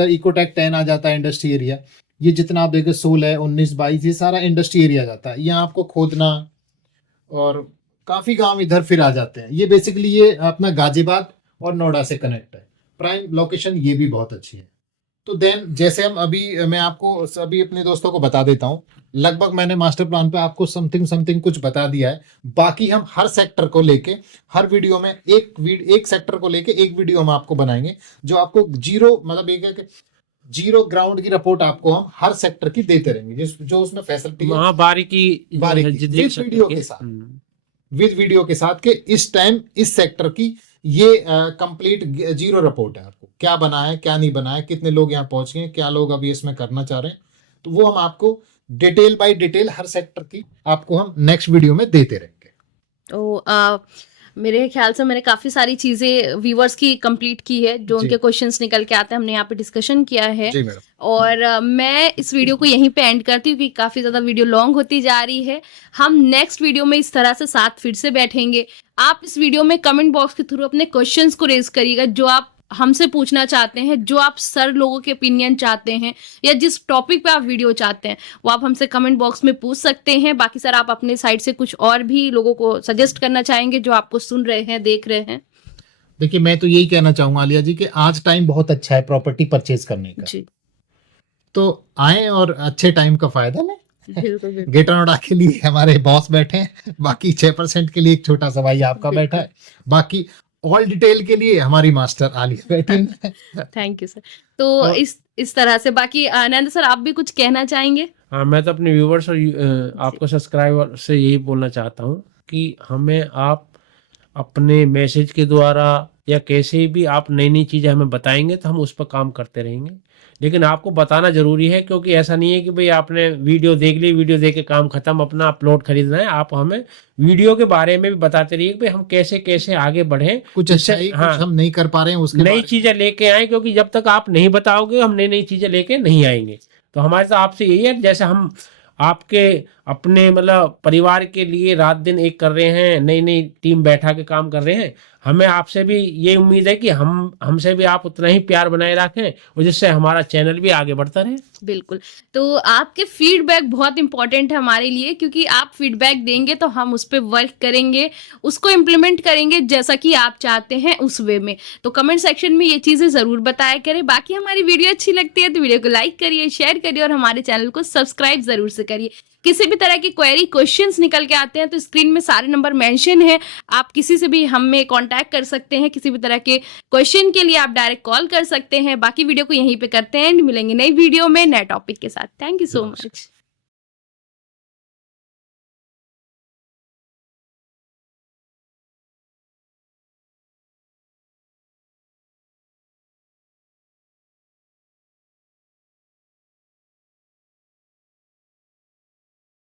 इकोटेक 10 आ जाता है, इंडस्ट्री एरिया। ये जितना आप देखो 16, 19, 22, ये सारा इंडस्ट्री एरिया जाता है। यहाँ आपको खोदना और काफी गांव इधर फिर आ जाते हैं। ये बेसिकली ये अपना गाजियाबाद और नोएडा से कनेक्ट है। प्राइम लोकेशन ये भी बहुत अच्छी है। तो देन जैसे हम अभी, मैं आपको सभी अपने दोस्तों को बता देता हूँ, लगभग मैंने मास्टर प्लान पे आपको समथिंग कुछ बता दिया है। बाकी हम हर सेक्टर को लेके हर वीडियो में एक सेक्टर को लेके एक वीडियो हम आपको बनाएंगे, जो आपको जीरो, मतलब एक जीरो ग्राउंड की रिपोर्ट आपको हम हर सेक्टर की देते रहेंगे, जो उसमें फैसिलिटी है, बारीकी विद वीडियो के साथ के इस टाइम इस सेक्टर की ये कंप्लीट जीरो रिपोर्ट है। आपको क्या बना है, क्या नहीं बना है, कितने लोग यहाँ पहुंच गए, क्या लोग अभी इसमें करना चाह रहे हैं, तो वो हम आपको डिटेल बाय डिटेल हर सेक्टर की आपको हम नेक्स्ट वीडियो में देते रहेंगे। तो मेरे ख्याल से मैंने काफी सारी चीजें व्यूवर्स की कंप्लीट की है, जो उनके क्वेश्चंस निकल के आते हैं, हमने यहाँ पे डिस्कशन किया है। जी मैडम। और मैं इस वीडियो को यहीं पे एंड करती हूँ, क्योंकि काफी ज्यादा वीडियो लॉन्ग होती जा रही है। हम नेक्स्ट वीडियो में इस तरह से साथ फिर से बैठेंगे। आप इस वीडियो में कमेंट बॉक्स के थ्रू अपने क्वेश्चंस को रेज करिएगा, जो आप हमसे पूछना चाहते हैं, जो आप सर लोगों के ओपिनियन चाहते हैं, या जिस टॉपिक पे आप वीडियो चाहते हैं, वो आप हमसे कमेंट बॉक्स में पूछ सकते हैं। बाकी सर आप अपने साइड से कुछ और भी लोगों को सजेस्ट करना चाहेंगे जो आपको सुन रहे हैं, देख रहे हैं? देखिए, मैं तो यही कहना चाहूंगा आलिया जी कि आज टाइम बहुत अच्छा है प्रॉपर्टी परचेज करने का। जी, तो आए और अच्छे टाइम का फायदा लें। बिल्कुल। ग्रेटर नोएडा के लिए हमारे बॉस बैठे हैं, बाकी 6% के लिए एक छोटा सा भाई आपका बैठा है, बाकी ऑल डिटेल के लिए हमारी मास्टर आलिया बैठी है। Thank you sir. तो इस तरह से, बाकी आनंद सर आप भी कुछ कहना चाहेंगे? हाँ, मैं तो अपने व्यूवर्स और आपको सब्सक्राइबर से यही बोलना चाहता हूँ कि हमें आप अपने मैसेज के द्वारा या कैसे भी आप नई नई चीज़ें हमें बताएंगे तो हम उस पर काम करते रहेंगे। लेकिन आपको बताना जरूरी है, क्योंकि ऐसा नहीं है कि भाई आपने वीडियो देख ली, वीडियो देख के काम खत्म, अपना अपलोड खरीदना है। आप हमें वीडियो के बारे में भी बताते रहिए कि भाई हम कैसे कैसे आगे बढ़ें, कुछ अच्छा ही, हाँ, कुछ हम नहीं कर पा रहे हैं उसके नई चीजें लेके आए, क्योंकि जब तक आप नहीं बताओगे हम नई नई चीजें लेके नहीं आएंगे। तो हमारे साथ आपसे यही है, जैसे हम आपके अपने मतलब परिवार के लिए रात दिन एक कर रहे हैं, नई नई टीम बैठा के काम कर रहे हैं, हमें आपसे भी ये उम्मीद है कि हमसे भी आप उतना ही प्यार बनाए रखें, और जिससे हमारा चैनल भी आगे बढ़ता रहे। बिल्कुल। तो आपके फीडबैक बहुत इंपॉर्टेंट है हमारे लिए, क्योंकि आप फीडबैक देंगे तो हम उस पर वर्क करेंगे, उसको इम्प्लीमेंट करेंगे जैसा कि आप चाहते हैं उस वे में। तो कमेंट सेक्शन में ये चीज़ें ज़रूर बताया करें। बाकी हमारी वीडियो अच्छी लगती है तो वीडियो को लाइक करिए, शेयर करिए और हमारे चैनल को सब्सक्राइब ज़रूर से करिए। किसी भी तरह की क्वेरी, क्वेश्चंस निकल के आते हैं तो स्क्रीन में सारे नंबर मेंशन है, आप किसी से भी हमें कांटेक्ट कर सकते हैं। किसी भी तरह के क्वेश्चन के लिए आप डायरेक्ट कॉल कर सकते हैं। बाकी वीडियो को यहीं पे करते हैं, मिलेंगे नई वीडियो में नए टॉपिक के साथ। Thank you so much.